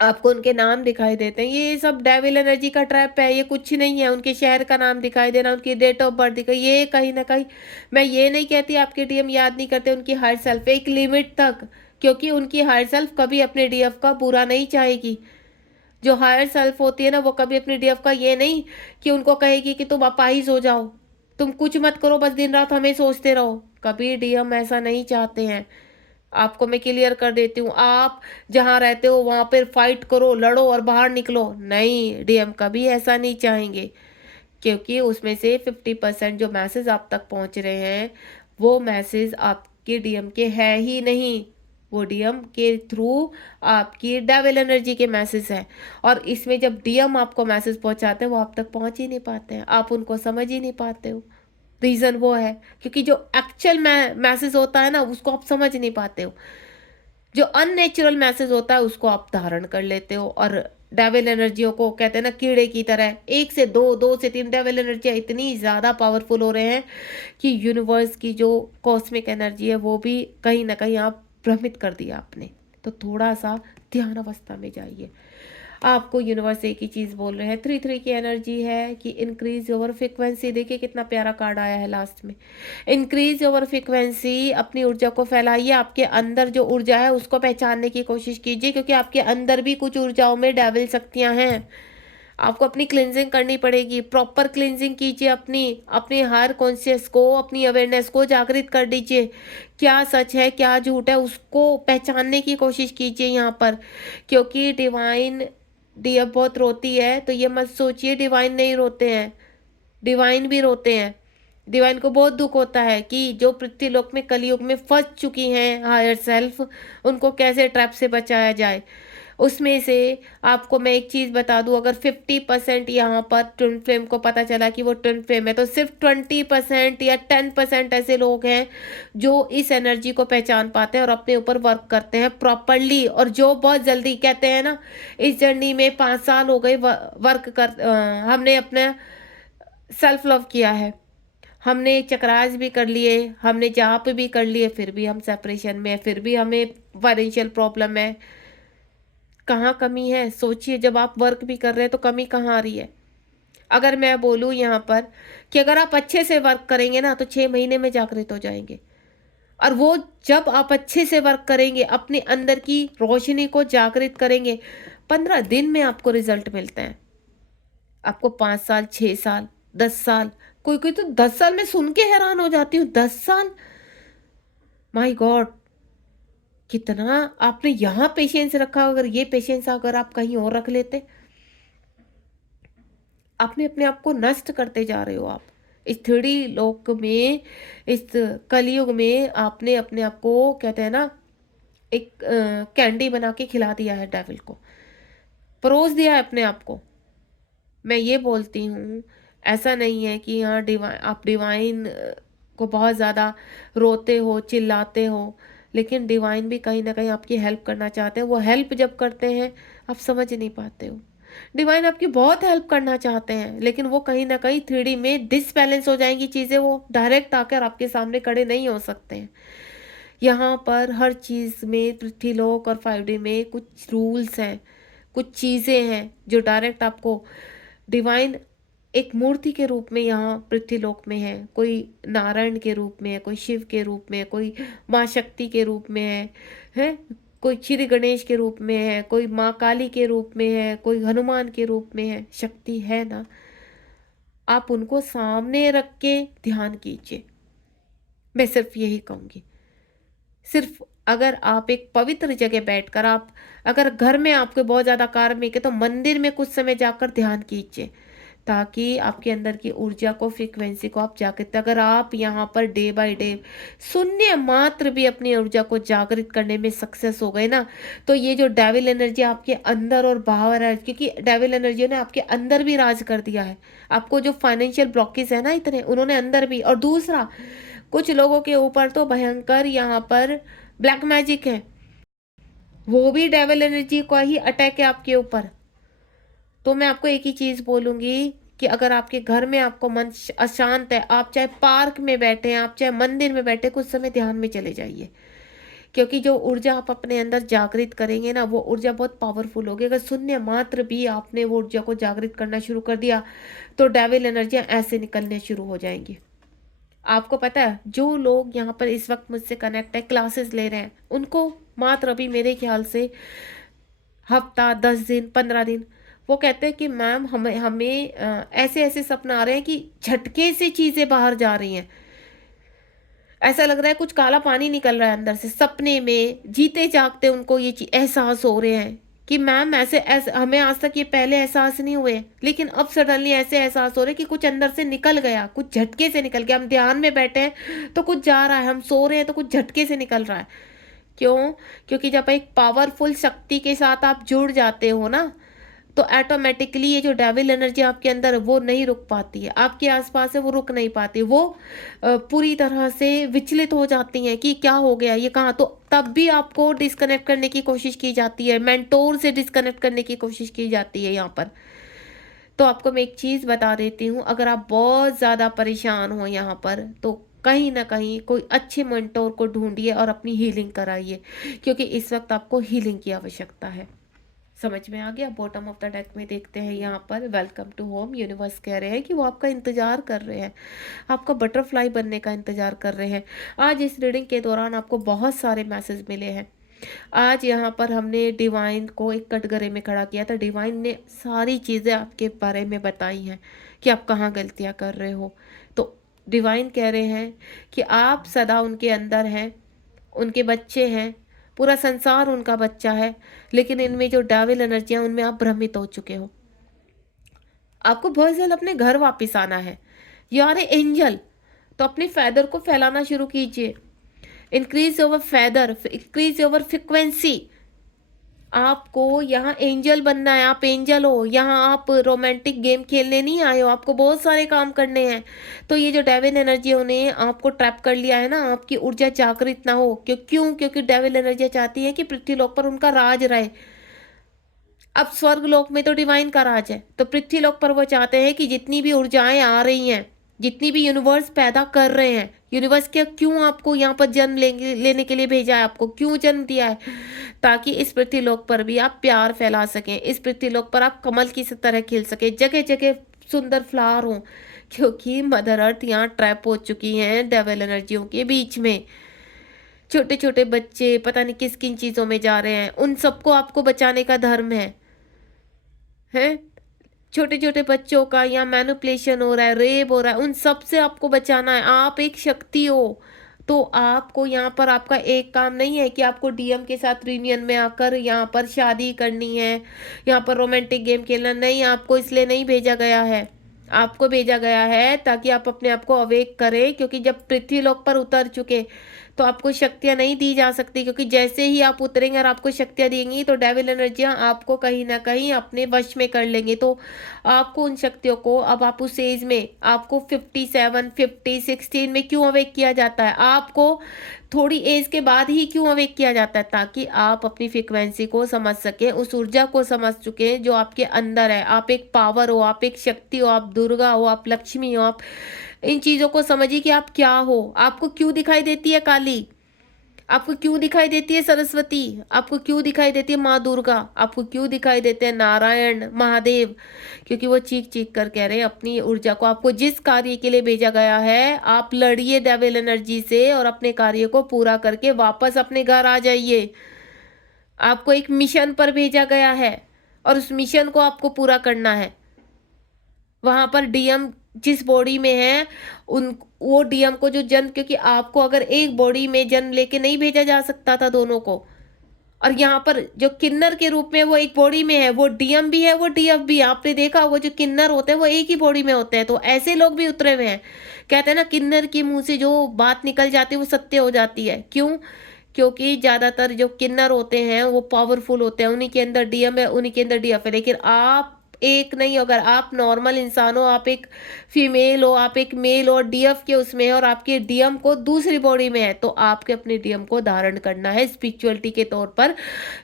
आपको उनके नाम दिखाई देते हैं, ये सब डेविल एनर्जी का ट्रैप है। ये कुछ नहीं है। उनके शहर का नाम दिखाई देना, उनकी डेट ऑफ बर्थ दिखाई, ये कहीं ना कहीं, मैं ये नहीं कहती आपके डीएम याद नहीं करते उनकी हायर सेल्फ, एक लिमिट तक। क्योंकि उनकी हायर सेल्फ कभी अपने डीएफ का बुरा नहीं चाहेगी। जो हायर सेल्फ होती है ना, वो कभी अपने डीएफ का ये नहीं कि उनको कहेगी कि तुम अपाहिज हो जाओ, तुम कुछ मत करो, बस दिन रात हमें सोचते रहो। कभी डीएम ऐसा नहीं चाहते हैं। आपको मैं क्लियर कर देती हूँ, आप जहाँ रहते हो वहाँ पर फाइट करो, लड़ो और बाहर निकलो। नहीं, डीएम कभी ऐसा नहीं चाहेंगे। क्योंकि उसमें से 50% जो मैसेज आप तक पहुँच रहे हैं, वो मैसेज आपके डीएम के है ही नहीं, वो डीएम के थ्रू आपकी डेविल एनर्जी के मैसेज है। और इसमें जब डीएम आपको मैसेज पहुंचाते हैं, वो आप तक पहुंच ही नहीं पाते हैं, आप उनको समझ ही नहीं पाते हो। रीज़न वो है क्योंकि जो एक्चुअल मैसेज होता है ना, उसको आप समझ नहीं पाते हो। जो अननेचुरल मैसेज होता है उसको आप धारण कर लेते हो। और डेविल एनर्जियों को कहते हैं ना कीड़े की तरह, 1 से 2, 2 से 3 डेविल एनर्जियाँ इतनी ज़्यादा पावरफुल हो रहे हैं कि यूनिवर्स की जो कॉस्मिक एनर्जी है वो भी कहीं ना कहीं आप भ्रमित कर दिया आपने। तो थोड़ा सा ध्यान अवस्था में जाइए। आपको यूनिवर्स एक ही चीज़ बोल रहे हैं। 3-3 की एनर्जी है कि इंक्रीज योर फ्रिक्वेंसी। देखिए कितना प्यारा कार्ड आया है लास्ट में, इंक्रीज योर फ्रिक्वेंसी। अपनी ऊर्जा को फैलाइए, आपके अंदर जो ऊर्जा है उसको पहचानने की कोशिश कीजिए, क्योंकि आपके अंदर भी कुछ ऊर्जाओं में डेविल शक्तियाँ हैं। आपको अपनी क्लिनजिंग करनी पड़ेगी, प्रॉपर क्लिनजिंग कीजिए अपनी अपनी हायर कॉन्शियस को, अपनी अवेयरनेस को जागृत कर दीजिए। क्या सच है क्या झूठ है उसको पहचानने की कोशिश कीजिए यहाँ पर। क्योंकि डिवाइन डियर बहुत रोती है, तो ये मत सोचिए डिवाइन नहीं रोते हैं, डिवाइन भी रोते हैं। डिवाइन को बहुत दुख होता है कि जो पृथ्वीलोक में कलयुग में फंस चुकी हैं हायर सेल्फ, उनको कैसे ट्रैप से बचाया जाए। उसमें से आपको मैं एक चीज़ बता दूं, अगर 50% यहाँ पर ट्विन फ्लेम को पता चला कि वो ट्विन फ्लेम है, तो सिर्फ 20% या 10% ऐसे लोग हैं जो इस एनर्जी को पहचान पाते हैं और अपने ऊपर वर्क करते हैं प्रॉपरली, और जो बहुत जल्दी कहते हैं ना, इस जर्नी में 5 साल हो गए वर्क कर, हमने अपना सेल्फ लव किया है, हमने चक्रास भी कर लिए, हमने जाप भी कर लिए, फिर भी हम सेपरेशन में है, फिर भी हमें फाइनेंशियल प्रॉब्लम है। कहाँ कमी है सोचिए, जब आप वर्क भी कर रहे हैं तो कमी कहाँ आ रही है। अगर मैं बोलूँ यहाँ पर कि अगर आप अच्छे से वर्क करेंगे ना, तो 6 महीने में जागृत हो जाएंगे। और वो जब आप अच्छे से वर्क करेंगे, अपने अंदर की रोशनी को जागृत करेंगे, 15 दिन में आपको रिजल्ट मिलते हैं। आपको 5 साल, 6 साल, 10 साल, कोई कोई तो 10 साल में सुन के हैरान हो जाती हूँ। 10 साल, माय गॉड, कितना आपने यहाँ पेशेंस रखा। अगर ये पेशेंस अगर आप कहीं और रख लेते, आपने अपने आप को नष्ट करते जा रहे हो। आप इस 3D लोक में, इस कलयुग में आपने अपने आप को, कहते हैं ना, एक कैंडी बना के खिला दिया है, डेविल को परोस दिया है अपने आप को। मैं ये बोलती हूँ, ऐसा नहीं है कि यहाँ आप डिवाइन को बहुत ज़्यादा रोते हो, चिल्लाते हो, लेकिन डिवाइन भी कहीं ना कहीं आपकी हेल्प करना चाहते हैं। वो हेल्प जब करते हैं, आप समझ नहीं पाते हो। डिवाइन आपकी बहुत हेल्प करना चाहते हैं, लेकिन वो कहीं ना कहीं 3D में डिसबैलेंस हो जाएंगी चीज़ें, वो डायरेक्ट आकर आपके सामने खड़े नहीं हो सकते हैं। यहाँ पर हर चीज़ में, पृथ्वीलोक और 5D में कुछ रूल्स हैं, कुछ चीज़ें हैं जो डायरेक्ट आपको डिवाइन एक मूर्ति के रूप में यहाँ पृथ्वीलोक में है। कोई नारायण के रूप में है, कोई शिव के रूप में है, कोई माँ शक्ति के रूप में है, कोई श्री गणेश के रूप में है, कोई माँ काली के रूप में है, कोई हनुमान के रूप में है। शक्ति है ना, आप उनको सामने रख के ध्यान कीजिए। मैं सिर्फ यही कहूँगी। सिर्फ अगर आप एक पवित्र जगह बैठकर, आप अगर घर में आपके बहुत ज़्यादा कार्मिक है, तो मंदिर में कुछ समय जाकर ध्यान कीजिए, ताकि आपके अंदर की ऊर्जा को, फ्रीक्वेंसी को आप जागृत, अगर आप यहाँ पर डे बाय डे शून्य मात्र भी अपनी ऊर्जा को जागृत करने में सक्सेस हो गए ना, तो ये जो डेविल एनर्जी आपके अंदर और बाहर है, क्योंकि डेविल एनर्जी ने आपके अंदर भी राज कर दिया है। आपको जो फाइनेंशियल ब्लॉकेज है ना इतने, उन्होंने अंदर भी, और दूसरा कुछ लोगों के ऊपर तो भयंकर यहाँ पर ब्लैक मैजिक है, वो भी डेविल एनर्जी का ही अटैक है आपके ऊपर। तो मैं आपको एक ही चीज बोलूंगी कि अगर आपके घर में आपको मन अशांत है, आप चाहे पार्क में बैठे हैं, आप चाहे मंदिर में बैठे, कुछ समय ध्यान में चले जाइए, क्योंकि जो ऊर्जा आप अपने अंदर जागृत करेंगे ना, वो ऊर्जा बहुत पावरफुल होगी। अगर शून्य मात्र भी आपने वो ऊर्जा को जागृत करना शुरू कर दिया, तो डेविल एनर्जियां ऐसे निकलने शुरू हो जाएंगी। आपको पता है, जो लोग यहाँ पर इस वक्त मुझसे कनेक्ट है, क्लासेस ले रहे हैं, उनको मात्र अभी मेरे ख्याल से हफ्ता, 10 दिन, 15 दिन, वो कहते हैं कि मैम हमें हमें ऐसे ऐसे सपना आ रहे हैं कि झटके से चीज़ें बाहर जा रही हैं। ऐसा लग रहा है कुछ काला पानी निकल रहा है अंदर से, सपने में जीते जागते उनको ये एहसास हो रहे हैं कि मैम ऐसे ऐसे हमें आज तक ये पहले एहसास नहीं हुए, लेकिन अब सडनली ऐसे एहसास हो रहे हैं कि कुछ अंदर से निकल गया, कुछ झटके से निकल गया। हम ध्यान में बैठे हैं तो कुछ जा रहा है, हम सो रहे हैं तो कुछ झटके से निकल रहा है। क्यों? क्योंकि जब एक पावरफुल शक्ति के साथ आप जुड़ जाते हो ना, तो ऑटोमेटिकली ये जो डेविल एनर्जी आपके अंदर है, वो नहीं रुक पाती है, आपके आसपास है वो रुक नहीं पाती, वो पूरी तरह से विचलित हो जाती हैं कि क्या हो गया, ये कहाँ। तो तब भी आपको डिस्कनेक्ट करने की कोशिश की जाती है, मेंटोर से डिस्कनेक्ट करने की कोशिश की जाती है यहाँ पर। तो आपको मैं एक चीज़ बता देती हूँ, अगर आप बहुत ज़्यादा परेशान हो यहाँ पर, तो कहीं ना कहीं कोई अच्छे मेंटोर को ढूंढिए और अपनी हीलिंग कराइए, क्योंकि इस वक्त आपको हीलिंग की आवश्यकता है। समझ में आ गया? बॉटम ऑफ द डेक में देखते हैं यहाँ पर, वेलकम टू होम। यूनिवर्स कह रहे हैं कि वो आपका इंतजार कर रहे हैं, आपका बटरफ्लाई बनने का इंतजार कर रहे हैं। आज इस रीडिंग के दौरान आपको बहुत सारे मैसेज मिले हैं। आज यहाँ पर हमने डिवाइन को एक कटघरे में खड़ा किया था, डिवाइन ने सारी चीज़ें आपके बारे में बताई हैं कि आप कहाँ गलतियाँ कर रहे हो। तो डिवाइन कह रहे हैं कि आप सदा उनके अंदर हैं, उनके बच्चे हैं, पूरा संसार उनका बच्चा है, लेकिन इनमें जो डेविल एनर्जियां, उनमें आप भ्रमित हो चुके हो। आपको बहुत जल्द अपने घर वापस आना है। यू आर ए एंजल, तो अपनी फेदर को फैलाना शुरू कीजिए। Increase your feather, increase your frequency. आपको यहाँ एंजल बनना है, आप एंजल हो। यहाँ आप रोमांटिक गेम खेलने नहीं आए हो, आपको बहुत सारे काम करने हैं। तो ये जो डेविल एनर्जियों ने आपको ट्रैप कर लिया है ना, आपकी ऊर्जा जागृत ना हो। क्यों? क्योंकि डेविल एनर्जियाँ चाहती है कि पृथ्वीलोक पर उनका राज रहे। अब स्वर्ग लोक में तो डिवाइन का राज है, तो पृथ्वीलोक पर वो चाहते हैं कि जितनी भी ऊर्जाएं आ रही हैं, जितनी भी यूनिवर्स पैदा कर रहे हैं, यूनिवर्स के क्यों आपको यहाँ पर जन्म लेने के लिए भेजा है, आपको क्यों जन्म दिया है? ताकि इस पृथ्वीलोक पर भी आप प्यार फैला सकें, इस पृथ्वीलोक पर आप कमल की तरह खिल सके, जगह जगह सुंदर फ्लावर हो। क्योंकि मदर अर्थ यहाँ ट्रैप हो चुकी हैं डेविल एनर्जियों के बीच में। छोटे छोटे बच्चे पता नहीं किस किन चीजों में जा रहे हैं, उन सबको आपको बचाने का धर्म है। छोटे छोटे बच्चों का यहाँ मैनिपुलेशन हो रहा है, रेप हो रहा है, उन सब से आपको बचाना है। आप एक शक्ति हो, तो आपको यहाँ पर आपका एक काम नहीं है कि आपको डीएम के साथ रियूनियन में आकर यहाँ पर शादी करनी है, यहाँ पर रोमांटिक गेम खेलना नहीं। आपको इसलिए नहीं भेजा गया है, आपको भेजा गया है ताकि आप अपने आप को अवेक करें। क्योंकि जब पृथ्वीलोक पर उतर चुके तो आपको शक्तियां नहीं दी जा सकती, क्योंकि जैसे ही आप उतरेंगे और आपको शक्तियां देंगी तो डेविल एनर्जियां आपको कहीं ना कहीं अपने वश में कर लेंगे। तो आपको उन शक्तियों को, अब आप उस एज में, आपको 57, 50, 16 में क्यों अवेक किया जाता है? आपको थोड़ी एज के बाद ही क्यों अवेक किया जाता है? ताकि आप अपनी फ्रिक्वेंसी को समझ सके, उस ऊर्जा को समझ चुके जो आपके अंदर है। आप एक पावर हो, आप एक शक्ति हो, आप दुर्गा हो, आप लक्ष्मी हो। आप इन चीजों को समझिए कि आप क्या हो। आपको क्यों दिखाई देती है काली? आपको क्यों दिखाई देती है सरस्वती? आपको क्यों दिखाई देती है माँ दुर्गा? आपको क्यों दिखाई देते हैं नारायण, महादेव? क्योंकि वो चीख चीख कर कह रहे हैं अपनी ऊर्जा को, आपको जिस कार्य के लिए भेजा गया है आप लड़िए डेविल एनर्जी से और अपने कार्य को पूरा करके वापस अपने घर आ जाइए। आपको एक मिशन पर भेजा गया है और उस मिशन को आपको पूरा करना है। वहां पर डीएम जिस बॉडी में है, उन वो डीएम को जो जन्म, क्योंकि आपको अगर एक बॉडी में जन्म लेके नहीं भेजा जा सकता था दोनों को, और यहाँ पर जो किन्नर के रूप में वो एक बॉडी में है, वो डीएम भी है, वो डीएफ भी है। आपने देखा वो जो किन्नर होते हैं वो एक ही बॉडी में होते हैं। तो ऐसे लोग भी उतरे हुए हैं। कहते हैं ना, किन्नर के मुंह से जो बात निकल जाती है वो सत्य हो जाती है। क्यों? क्योंकि ज्यादातर जो किन्नर होते हैं वो पावरफुल होते हैं, उन्हीं के अंदर डीएम है, उन्हीं के अंदर डीएफ है। लेकिन आप एक नहीं, अगर आप नॉर्मल इंसान हो, आप एक फीमेल हो, आप एक मेल और डीएफ के उसमें है और आपके डीएम को दूसरी बॉडी में है, तो आपके अपने डीएम को धारण करना है स्पिरिचुअलिटी के तौर पर।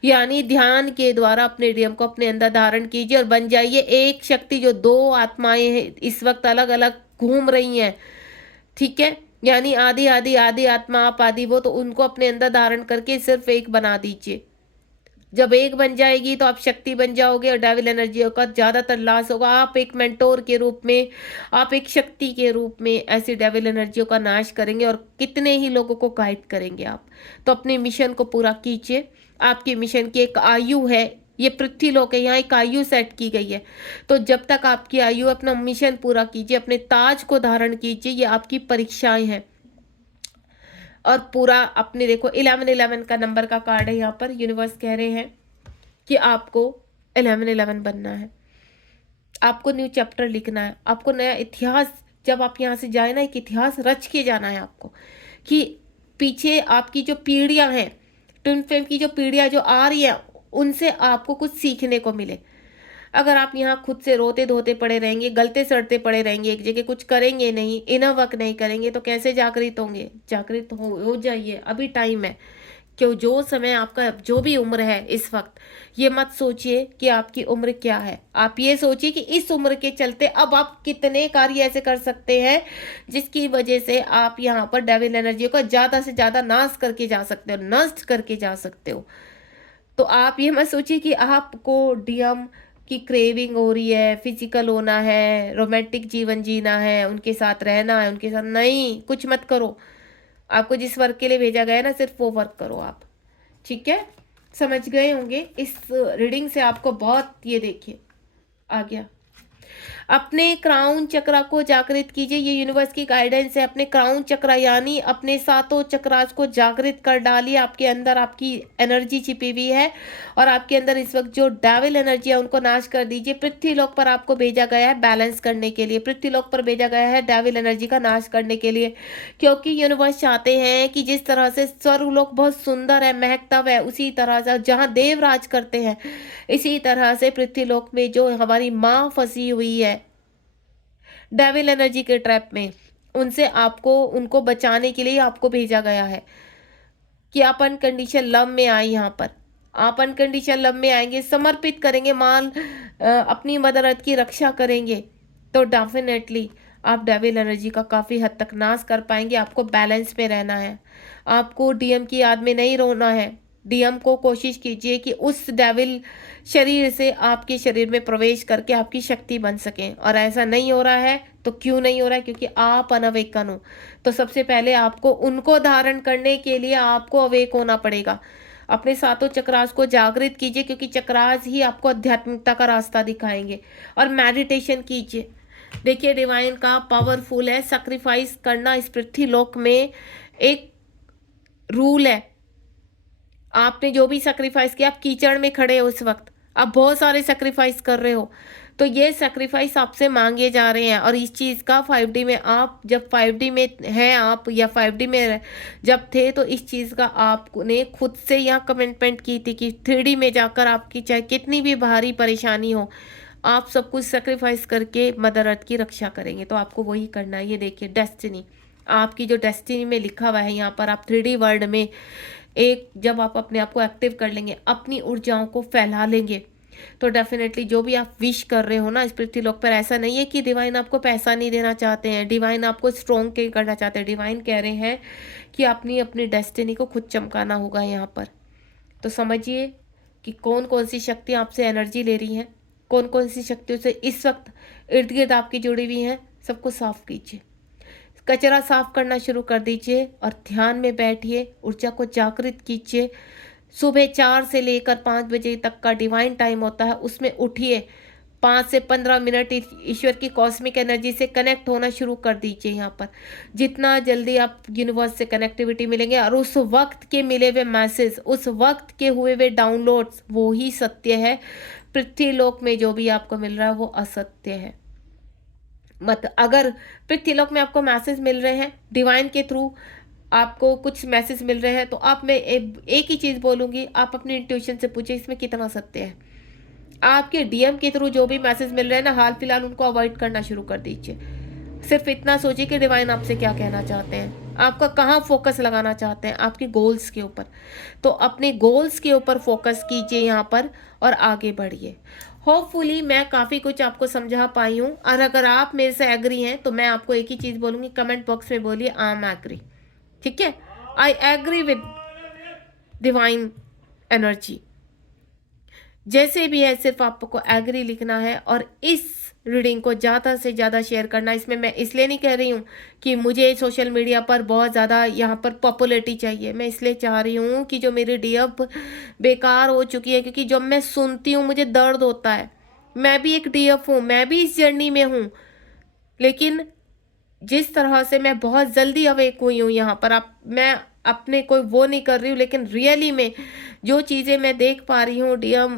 यानी ध्यान के द्वारा अपने डीएम को अपने अंदर धारण कीजिए और बन जाइए एक शक्ति। जो दो आत्माएं हैं इस वक्त अलग अलग घूम रही हैं, ठीक है, यानी आदि आदि आदि आत्मा आप आदि वो, तो उनको अपने अंदर धारण करके सिर्फ एक बना दीजिए। जब एक बन जाएगी तो आप शक्ति बन जाओगे और डेविल एनर्जी का ज्यादातर लॉस होगा। आप एक मेंटोर के रूप में, आप एक शक्ति के रूप में ऐसी डेविल एनर्जियों का नाश करेंगे और कितने ही लोगों को गाइड करेंगे आप। तो अपने मिशन को पूरा कीजिए। आपके मिशन की एक आयु है, ये पृथ्वीलोक है, यहाँ एक आयु सेट की गई है। तो जब तक आपकी आयु, अपना मिशन पूरा कीजिए, अपने ताज को धारण कीजिए। ये आपकी परीक्षाएं हैं और पूरा अपने देखो 1111 का नंबर का कार्ड है। यहाँ पर यूनिवर्स कह रहे हैं कि आपको 1111 बनना है, आपको न्यू चैप्टर लिखना है, आपको नया इतिहास, जब आप यहाँ से जाए ना, एक इतिहास रच के जाना है आपको। कि पीछे आपकी जो पीढ़ियां हैं, ट्विन फ्लेम की जो पीढ़ियां जो आ रही है, उनसे आपको कुछ सीखने को मिले। अगर आप यहाँ खुद से रोते धोते पड़े रहेंगे, गलते सड़ते पड़े रहेंगे, एक जगह कुछ करेंगे नहीं, इनफ वर्क नहीं करेंगे, तो कैसे जागृत होंगे? जागृत हो जाइए, अभी टाइम है। क्यों? जो समय आपका, जो भी उम्र है इस वक्त, ये मत सोचिए कि आपकी उम्र क्या है। आप ये सोचिए कि इस उम्र के चलते अब आप कितने कार्य ऐसे कर सकते हैं जिसकी वजह से आप यहाँ पर डेविल एनर्जी का ज्यादा से ज्यादा नाश करके जा सकते हो, नष्ट करके जा सकते हो। तो आप ये मत सोचिए कि आपको डीएम की क्रेविंग हो रही है, फिजिकल होना है, रोमांटिक जीवन जीना है, उनके साथ रहना है, उनके साथ नहीं, कुछ मत करो। आपको जिस वर्क के लिए भेजा गया है ना, सिर्फ वो वर्क करो आप, ठीक है? समझ गए होंगे। इस रीडिंग से आपको बहुत, ये देखिए आ गया, अपने क्राउन चक्रा को जागृत कीजिए। ये यूनिवर्स की गाइडेंस है। अपने क्राउन चक्रा यानी अपने सातों चक्रास को जागृत कर डालिए। आपके अंदर आपकी एनर्जी छिपी हुई है और आपके अंदर इस वक्त जो डेविल एनर्जी है उनको नाश कर दीजिए। पृथ्वीलोक पर आपको भेजा गया है बैलेंस करने के लिए, पृथ्वीलोक पर भेजा गया है डेविल एनर्जी का नाश करने के लिए, क्योंकि यूनिवर्स चाहते हैं कि जिस तरह से स्वर्गलोक बहुत सुंदर है, महकता है, उसी तरह से जहाँ देव राज करते हैं, इसी तरह से पृथ्वीलोक में जो हमारी माँ फंसी हुई है डेविल एनर्जी के ट्रैप में, उनसे आपको उनको बचाने के लिए आपको भेजा गया है कि आप अनकंडीशन लव में आए। यहाँ पर आप अनकंडीशन लव में आएंगे, समर्पित करेंगे, अपनी मदर अर्थ की रक्षा करेंगे, तो डेफिनेटली आप डेविल एनर्जी का काफ़ी हद तक नाश कर पाएंगे। आपको बैलेंस में रहना है, आपको डीएम की याद में नहीं रोना है। डीएम को कोशिश कीजिए कि उस डेविल शरीर से आपके शरीर में प्रवेश करके आपकी शक्ति बन सके, और ऐसा नहीं हो रहा है तो क्यों नहीं हो रहा है? क्योंकि आप अनअवेकन हो। तो सबसे पहले आपको उनको धारण करने के लिए आपको अवेक होना पड़ेगा। अपने सातों चक्रास को जागृत कीजिए, क्योंकि चक्रास ही आपको आध्यात्मिकता का रास्ता दिखाएंगे। और मेडिटेशन कीजिए। देखिए डिवाइन का पावरफुल है, सैक्रिफाइस करना इस पृथ्वी लोक में एक रूल है। आपने जो भी सेक्रीफाइस किया, आप कीचड़ में खड़े हो उस वक्त, आप बहुत सारे सेक्रीफाइस कर रहे हो, तो ये सेक्रीफाइस आपसे मांगे जा रहे हैं। और इस चीज़ का 5D में, आप जब 5D में हैं आप, या 5D में जब थे, तो इस चीज़ का आपने खुद से यहाँ कमिटमेंट की थी कि 3D में जाकर आपकी चाहे कितनी भी भारी परेशानी हो, आप सब कुछ सेक्रीफाइस करके मदर अर्थ की रक्षा करेंगे। तो आपको वही करना है। ये देखिए डेस्टिनी, आपकी जो डेस्टिनी में लिखा हुआ है यहाँ पर, आप 3D वर्ल्ड में एक जब आप अपने आप को एक्टिव कर लेंगे, अपनी ऊर्जाओं को फैला लेंगे, तो डेफिनेटली जो भी आप विश कर रहे हो ना इस पृथ्वीलोक पर, ऐसा नहीं है कि डिवाइन आपको पैसा नहीं देना चाहते हैं, डिवाइन आपको स्ट्रॉन्ग करना चाहते हैं। डिवाइन कह रहे हैं कि अपनी अपनी डेस्टिनी को खुद चमकाना होगा यहाँ पर। तो समझिए कि कौन कौन सी शक्ति आपसे एनर्जी ले रही है, कौन कौन सी शक्तियों से इस वक्त इर्द गिर्द आपकी जुड़ी हुई हैं, सबको साफ कीजिए। कचरा साफ करना शुरू कर दीजिए और ध्यान में बैठिए, ऊर्जा को जागृत कीजिए। सुबह 4 से लेकर 5 बजे तक का डिवाइन टाइम होता है, उसमें उठिए। 5 से 15 मिनट ईश्वर की कॉस्मिक एनर्जी से कनेक्ट होना शुरू कर दीजिए। यहाँ पर जितना जल्दी आप यूनिवर्स से कनेक्टिविटी मिलेंगे, और उस वक्त के मिले हुए मैसेज, उस वक्त के हुए हुए डाउनलोड्स, वो ही सत्य है। पृथ्वीलोक में जो भी आपको मिल रहा है वो असत्य है। मत अगर पृथ्वीलोक में आपको मैसेज मिल रहे हैं डिवाइन के थ्रू, आपको कुछ मैसेज मिल रहे हैं, तो आप मैं एक ही चीज़ बोलूँगी, आप अपनी इंट्यूशन से पूछिए इसमें कितना सत्य है। आपके डीएम के थ्रू जो भी मैसेज मिल रहे हैं ना, हाल फिलहाल उनको अवॉइड करना शुरू कर दीजिए। सिर्फ इतना सोचिए कि डिवाइन आपसे क्या कहना चाहते हैं, आपका कहाँ फोकस लगाना चाहते हैं, आपके गोल्स के ऊपर। तो अपने गोल्स के ऊपर फोकस कीजिए यहाँ पर और आगे बढ़िए। होपफुली मैं काफ़ी कुछ आपको समझा पाई हूँ, और अगर आप मेरे से एग्री हैं तो मैं आपको एक ही चीज़ बोलूँगी, कमेंट बॉक्स में बोलिए आई एम एग्री। ठीक है, I agree with divine energy. जैसे भी है, सिर्फ आपको एग्री लिखना है और इस रीडिंग को ज़्यादा से ज़्यादा शेयर करना। इसमें मैं इसलिए नहीं कह रही हूँ कि मुझे सोशल मीडिया पर बहुत ज़्यादा यहाँ पर पॉपुलैरिटी चाहिए, मैं इसलिए चाह रही हूँ कि जो मेरी डीएफ बेकार हो चुकी है, क्योंकि जब मैं सुनती हूँ मुझे दर्द होता है। मैं भी एक डीएफ हूँ, मैं भी इस जर्नी में हूँ, लेकिन जिस तरह से मैं बहुत जल्दी अवेक हुई हूँ यहाँ पर, मैं अपने कोई वो नहीं कर रही हूँ, लेकिन रियली में जो चीज़ें मैं देख पा रही हूँ डीएम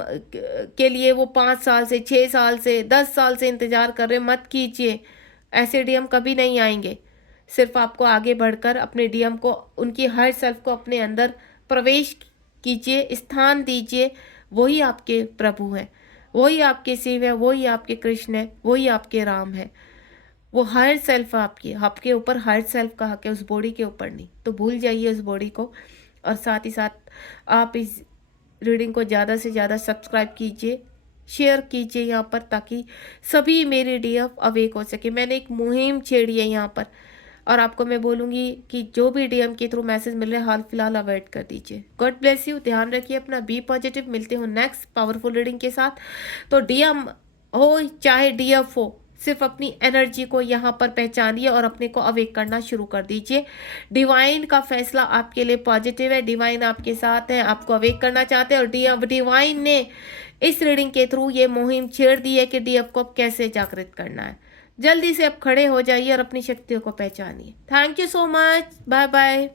के लिए, वो 5 साल से, 6 साल से, 10 साल से इंतज़ार कर रहे हैं। मत कीजिए, ऐसे डीएम कभी नहीं आएंगे। सिर्फ आपको आगे बढ़कर अपने डीएम को, उनकी हर सेल्फ को अपने अंदर प्रवेश कीजिए, स्थान दीजिए। वही आपके प्रभु हैं, वही आपके शिव है, वही आपके कृष्ण है, वही आपके राम है। वो हर सेल्फ आपके ऊपर हर सेल्फ का हक है, उस बॉडी के ऊपर नहीं। तो भूल जाइए उस बॉडी को। और साथ ही साथ आप इस रीडिंग को ज़्यादा से ज़्यादा सब्सक्राइब कीजिए, शेयर कीजिए यहाँ पर, ताकि सभी मेरे डीएफ अवेक हो सके। मैंने एक मुहिम छेड़ी है यहाँ पर, और आपको मैं बोलूँगी कि जो भी डीएम के थ्रू मैसेज मिल रहे हैं हाल फिलहाल अवॉइड कर दीजिए। गॉड ब्लेस यू, ध्यान रखिए अपना, बी पॉजिटिव। मिलते हो नेक्स्ट पावरफुल रीडिंग के साथ। तो डीएम हो चाहे डीएफ हो, सिर्फ अपनी एनर्जी को यहाँ पर पहचानिए और अपने को अवेक करना शुरू कर दीजिए। डिवाइन का फैसला आपके लिए पॉजिटिव है, डिवाइन आपके साथ है, आपको अवेक करना चाहते हैं और डिवाइन ने इस रीडिंग के थ्रू ये मुहिम छेड़ दी है कि डी आपको अब कैसे जागृत करना है। जल्दी से अब खड़े हो जाइए और अपनी शक्तियों को पहचानिए। Thank you so much, bye bye.